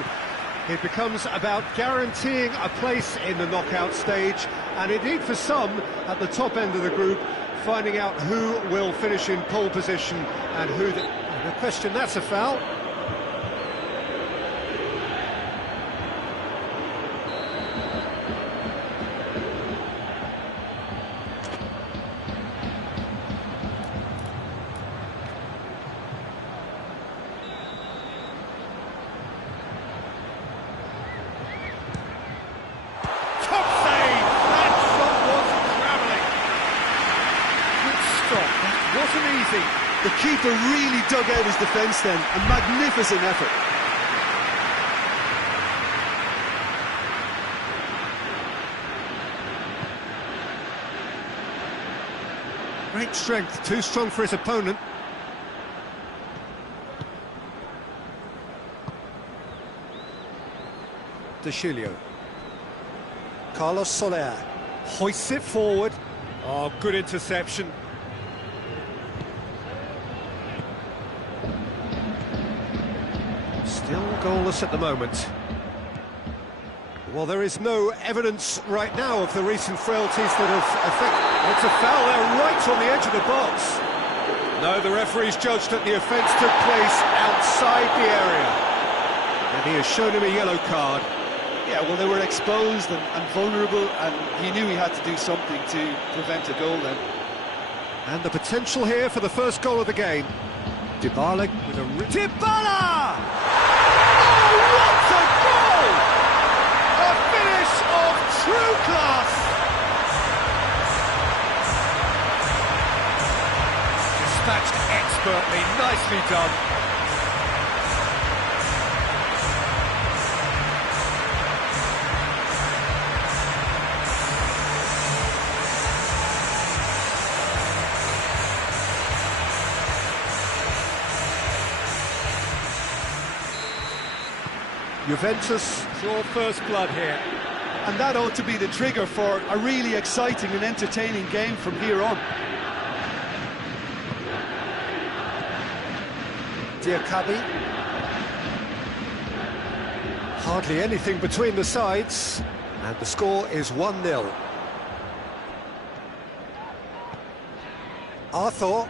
It becomes about guaranteeing a place in the knockout stage, and indeed for some at the top end of the group, finding out who will finish in pole position and who... No question, that's a foul. The keeper really dug out his defence then, a magnificent effort. Great strength, too strong for his opponent. De Chilio. Carlos Soler hoists it forward. Oh, good interception. Still goalless at the moment. Well, there is no evidence right now of the recent frailties that have affected... It's a foul there, right on the edge of the box. No, the referee's judged that the offence took place outside the area. And he has shown him a yellow card. Yeah, well, they were exposed and vulnerable, and he knew he had to do something to prevent a goal then. And the potential here for the first goal of the game. Dybala with a... Dybala! Oh, what a goal! A finish of true class! Dispatched expertly, nicely done. Juventus draw first blood here. And that ought to be the trigger for a really exciting and entertaining game from here on. Diakabi. Hardly anything between the sides, and the score is 1-0. Arthur.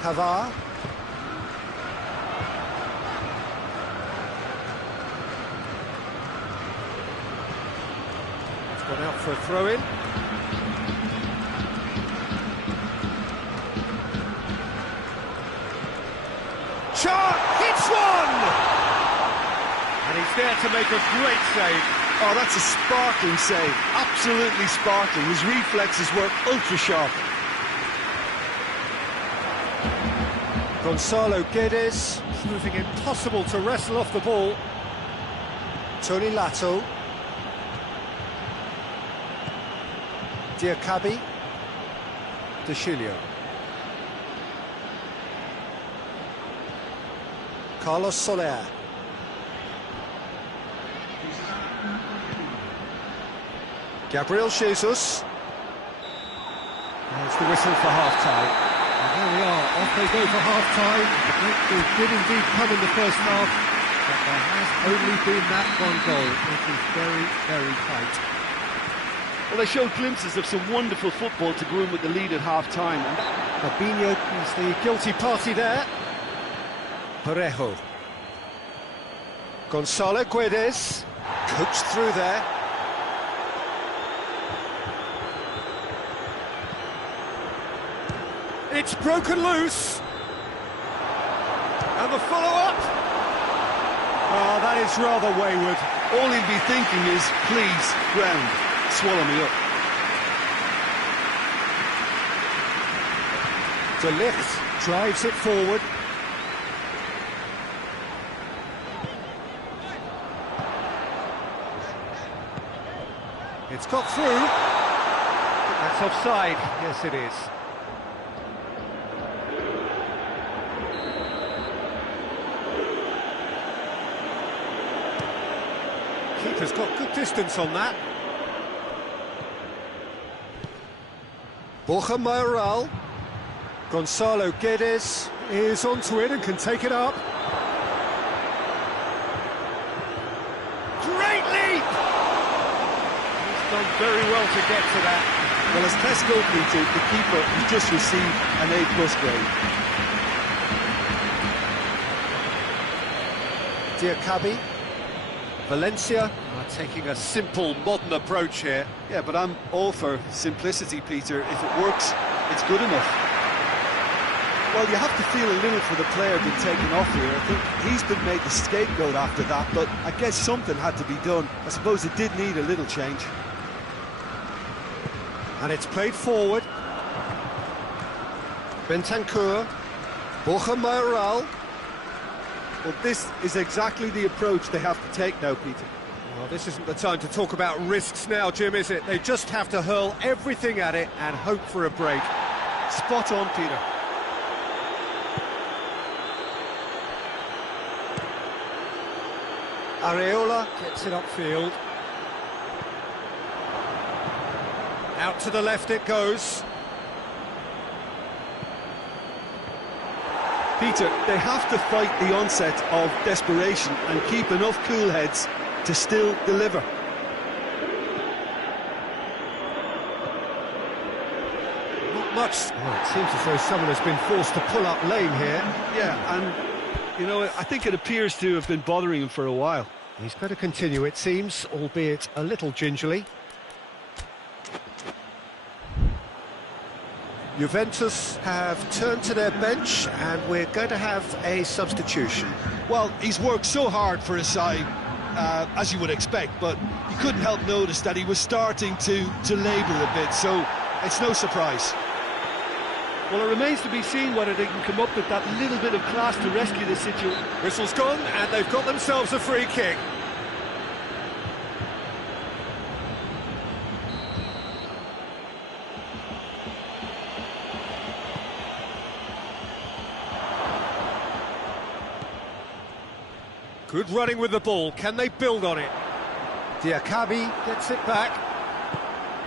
Pavard. It's gone out for a throw-in. Shot! Hits one! And he's there to make a great save. Oh, that's a sparkling save. Absolutely sparkling. His reflexes were ultra-sharp. Gonzalo Guedes, proving impossible to wrestle off the ball. Tony Lato. Diakabi. De Chilio. Carlos Soler. Gabriel Jesus. There's the whistle for half-time. And there we are, off they go for half-time. The breakthrough did indeed come in the first half, but there has only been that one goal. It is very, very tight. Well, they showed glimpses of some wonderful football to go in with the lead at half-time. Fabinho is the guilty party there. Parejo. Gonzalo Guedes, coached through there. It's broken loose. And the follow-up. Oh, that is rather wayward. All he'll be thinking is, please, ground, swallow me up. De Ligt drives it forward. It's got through. That's offside. Yes, it is. Keeper's got good distance on that. Borja Mayoral. Gonzalo Guedes is onto it and can take it up. Great leap! He's done very well to get to that. Well, as tests go, Peter, the keeper has just received an A+ grade. Diakabi. Valencia are taking a simple, modern approach here. Yeah, but I'm all for simplicity, Peter. If it works, it's good enough. Well, you have to feel a little for the player being taken off here. I think he's been made the scapegoat after that, but I guess something had to be done. I suppose it did need a little change. And it's played forward. Bentancur. Borja Mayoral. Well, this is exactly the approach they have to take now, Peter. Well, this isn't the time to talk about risks now, Jim, is it? They just have to hurl everything at it and hope for a break. Spot on, Peter. Areola gets it upfield. Out to the left it goes. Peter, they have to fight the onset of desperation and keep enough cool heads to still deliver. Not much. Well, it seems as though someone has been forced to pull up lane here. Yeah, and, you know, I think it appears to have been bothering him for a while. He's going to continue, it seems, albeit a little gingerly. Juventus have turned to their bench, and we're going to have a substitution. Well, he's worked so hard for his side, as you would expect, but you couldn't help notice that he was starting to labour a bit, so it's no surprise. Well, it remains to be seen whether they can come up with that little bit of class to rescue the situation. Whistle's gone, and they've got themselves a free kick. Good running with the ball. Can they build on it? Diakabi gets it back.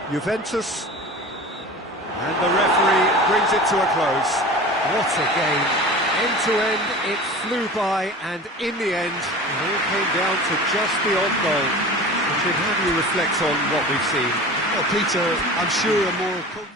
Juventus. And the referee brings it to a close. What a game. End to end, it flew by, and in the end, it all came down to just the odd goal. Richard, how do you reflect on what we've seen? Well, Peter, I'm sure a more...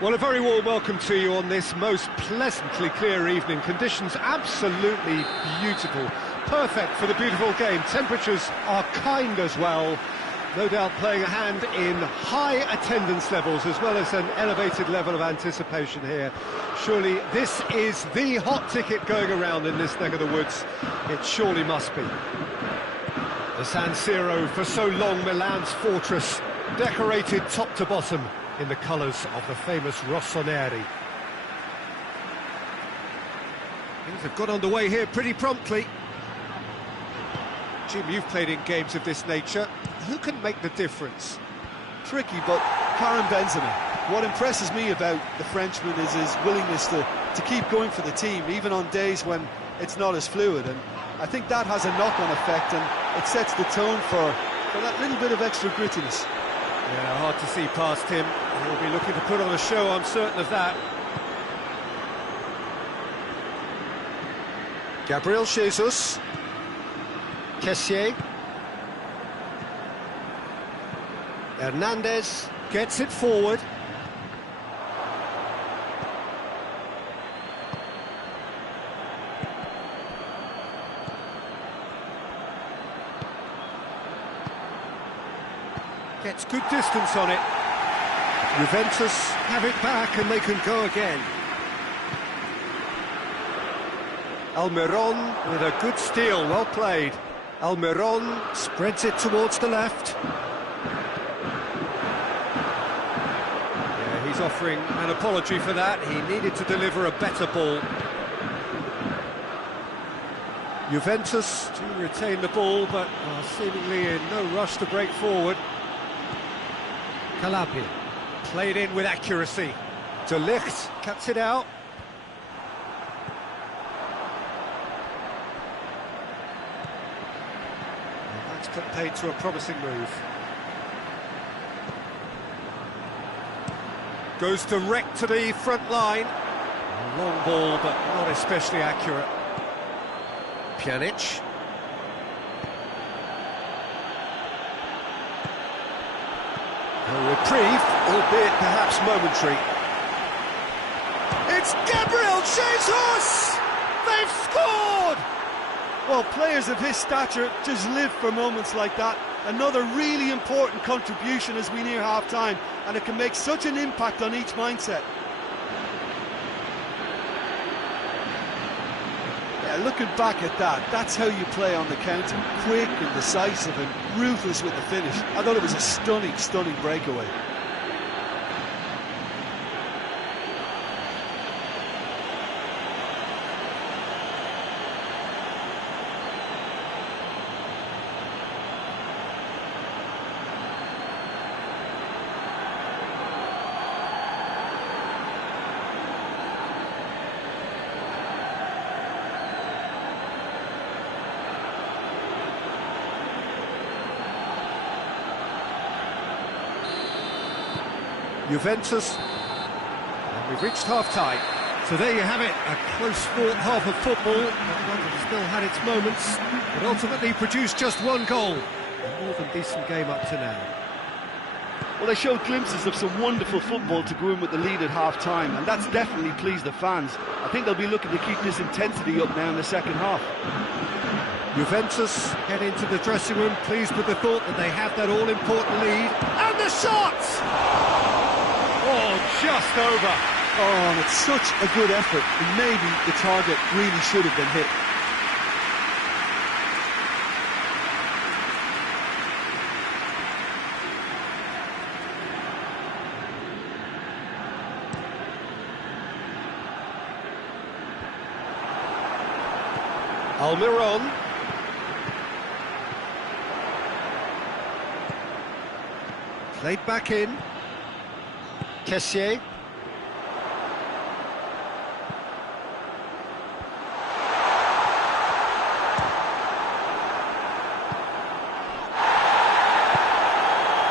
Well, a very warm welcome to you on this most pleasantly clear evening. Conditions absolutely beautiful. Perfect for the beautiful game. Temperatures are kind as well. no doubt playing a hand in high attendance levels as well as an elevated level of anticipation here. Surely this is the hot ticket going around in this neck of the woods. It surely must be. The San Siro, for so long Milan's fortress, decorated top to bottom in the colours of the famous Rossoneri. Things have got underway here pretty promptly. Jim, you've played in games of this nature. Who can make the difference? Tricky, but Karim Benzema. What impresses me about the Frenchman is his willingness to keep going for the team, even on days when it's not as fluid. And I think that has a knock-on effect, and it sets the tone for that little bit of extra grittiness. Yeah, hard to see past him. He'll be looking to put on a show, I'm certain of that. Gabriel Jesus. Kessié. Hernandez gets it forward. Gets good distance on it. Juventus have it back and they can go again. Almiron with a good steal, well played. Almiron spreads it towards the left. Yeah, he's offering an apology for that. He needed to deliver a better ball. Juventus to retain the ball, but seemingly in no rush to break forward. Calabria played in with accuracy. De Ligt cuts it out. Put paid to a promising move. Goes direct to the front line. A long ball, but not especially accurate. Pjanic. A reprieve, albeit perhaps momentary. It's Gabriel Jesus! They've scored! Well, players of his stature just live for moments like that. Another really important contribution as we near half-time, and it can make such an impact on each mindset. Yeah, looking back at that, that's how you play on the counter. Quick and decisive and ruthless with the finish. I thought it was a stunning, stunning breakaway. Juventus, and we've reached half-time. So there you have it, a close-fought half of football, one that still had its moments, but ultimately produced just one goal. A more than decent game up to now. Well, they showed glimpses of some wonderful football to go in with the lead at half-time, and that's definitely pleased the fans. I think they'll be looking to keep this intensity up now in the second half. Juventus head into the dressing room, pleased with the thought that they have that all-important lead. And the shot! Oh, just over. Oh, and it's such a good effort. And maybe the target really should have been hit. Almiron. Played back in. Kessié.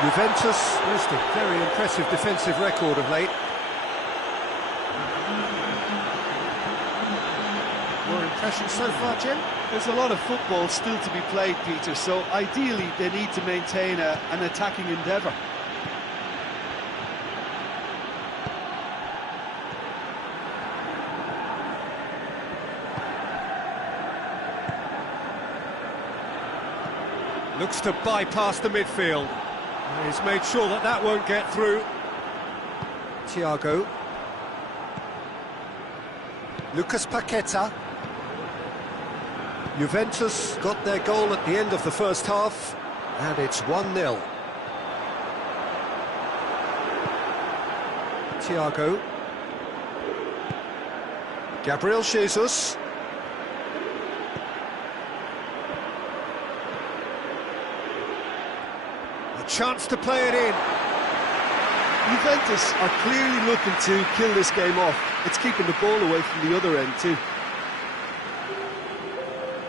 Juventus used a very impressive defensive record of late. Your impressions so far, Jim? There's a lot of football still to be played, Peter, so ideally they need to maintain an attacking endeavour. Looks to bypass the midfield. He's made sure that that won't get through. Thiago. Lucas Paqueta. Juventus got their goal at the end of the first half, and it's 1-0. Thiago. Gabriel Jesus. A chance to play it in. Juventus are clearly looking to kill this game off. It's keeping the ball away from the other end too.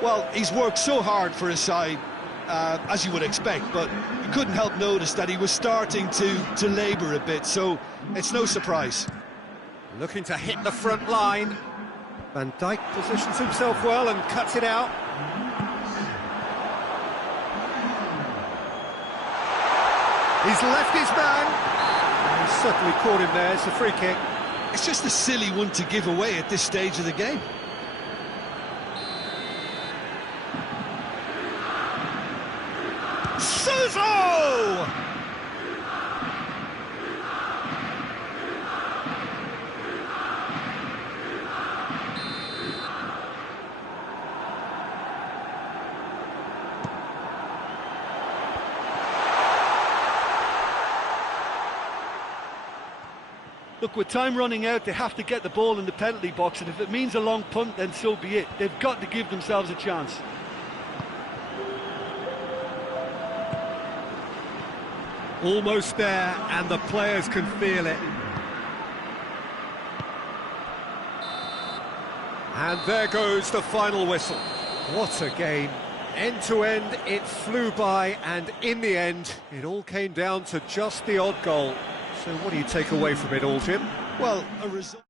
Well, he's worked so hard for his side, as you would expect, but you couldn't help notice that he was starting to labour a bit, so it's no surprise. Looking to hit the front line. Van Dijk positions himself well and cuts it out. He's left his man. He's certainly caught him there. It's a free kick. It's just a silly one to give away at this stage of the game. Suso! Look, with time running out, they have to get the ball in the penalty box, and if it means a long punt, then so be it. They've got to give themselves a chance. Almost there, and the players can feel it. And there goes the final whistle. What a game. End to end, it flew by, and in the end, it all came down to just the odd goal. So what do you take away from it all, Jim? Well, a result...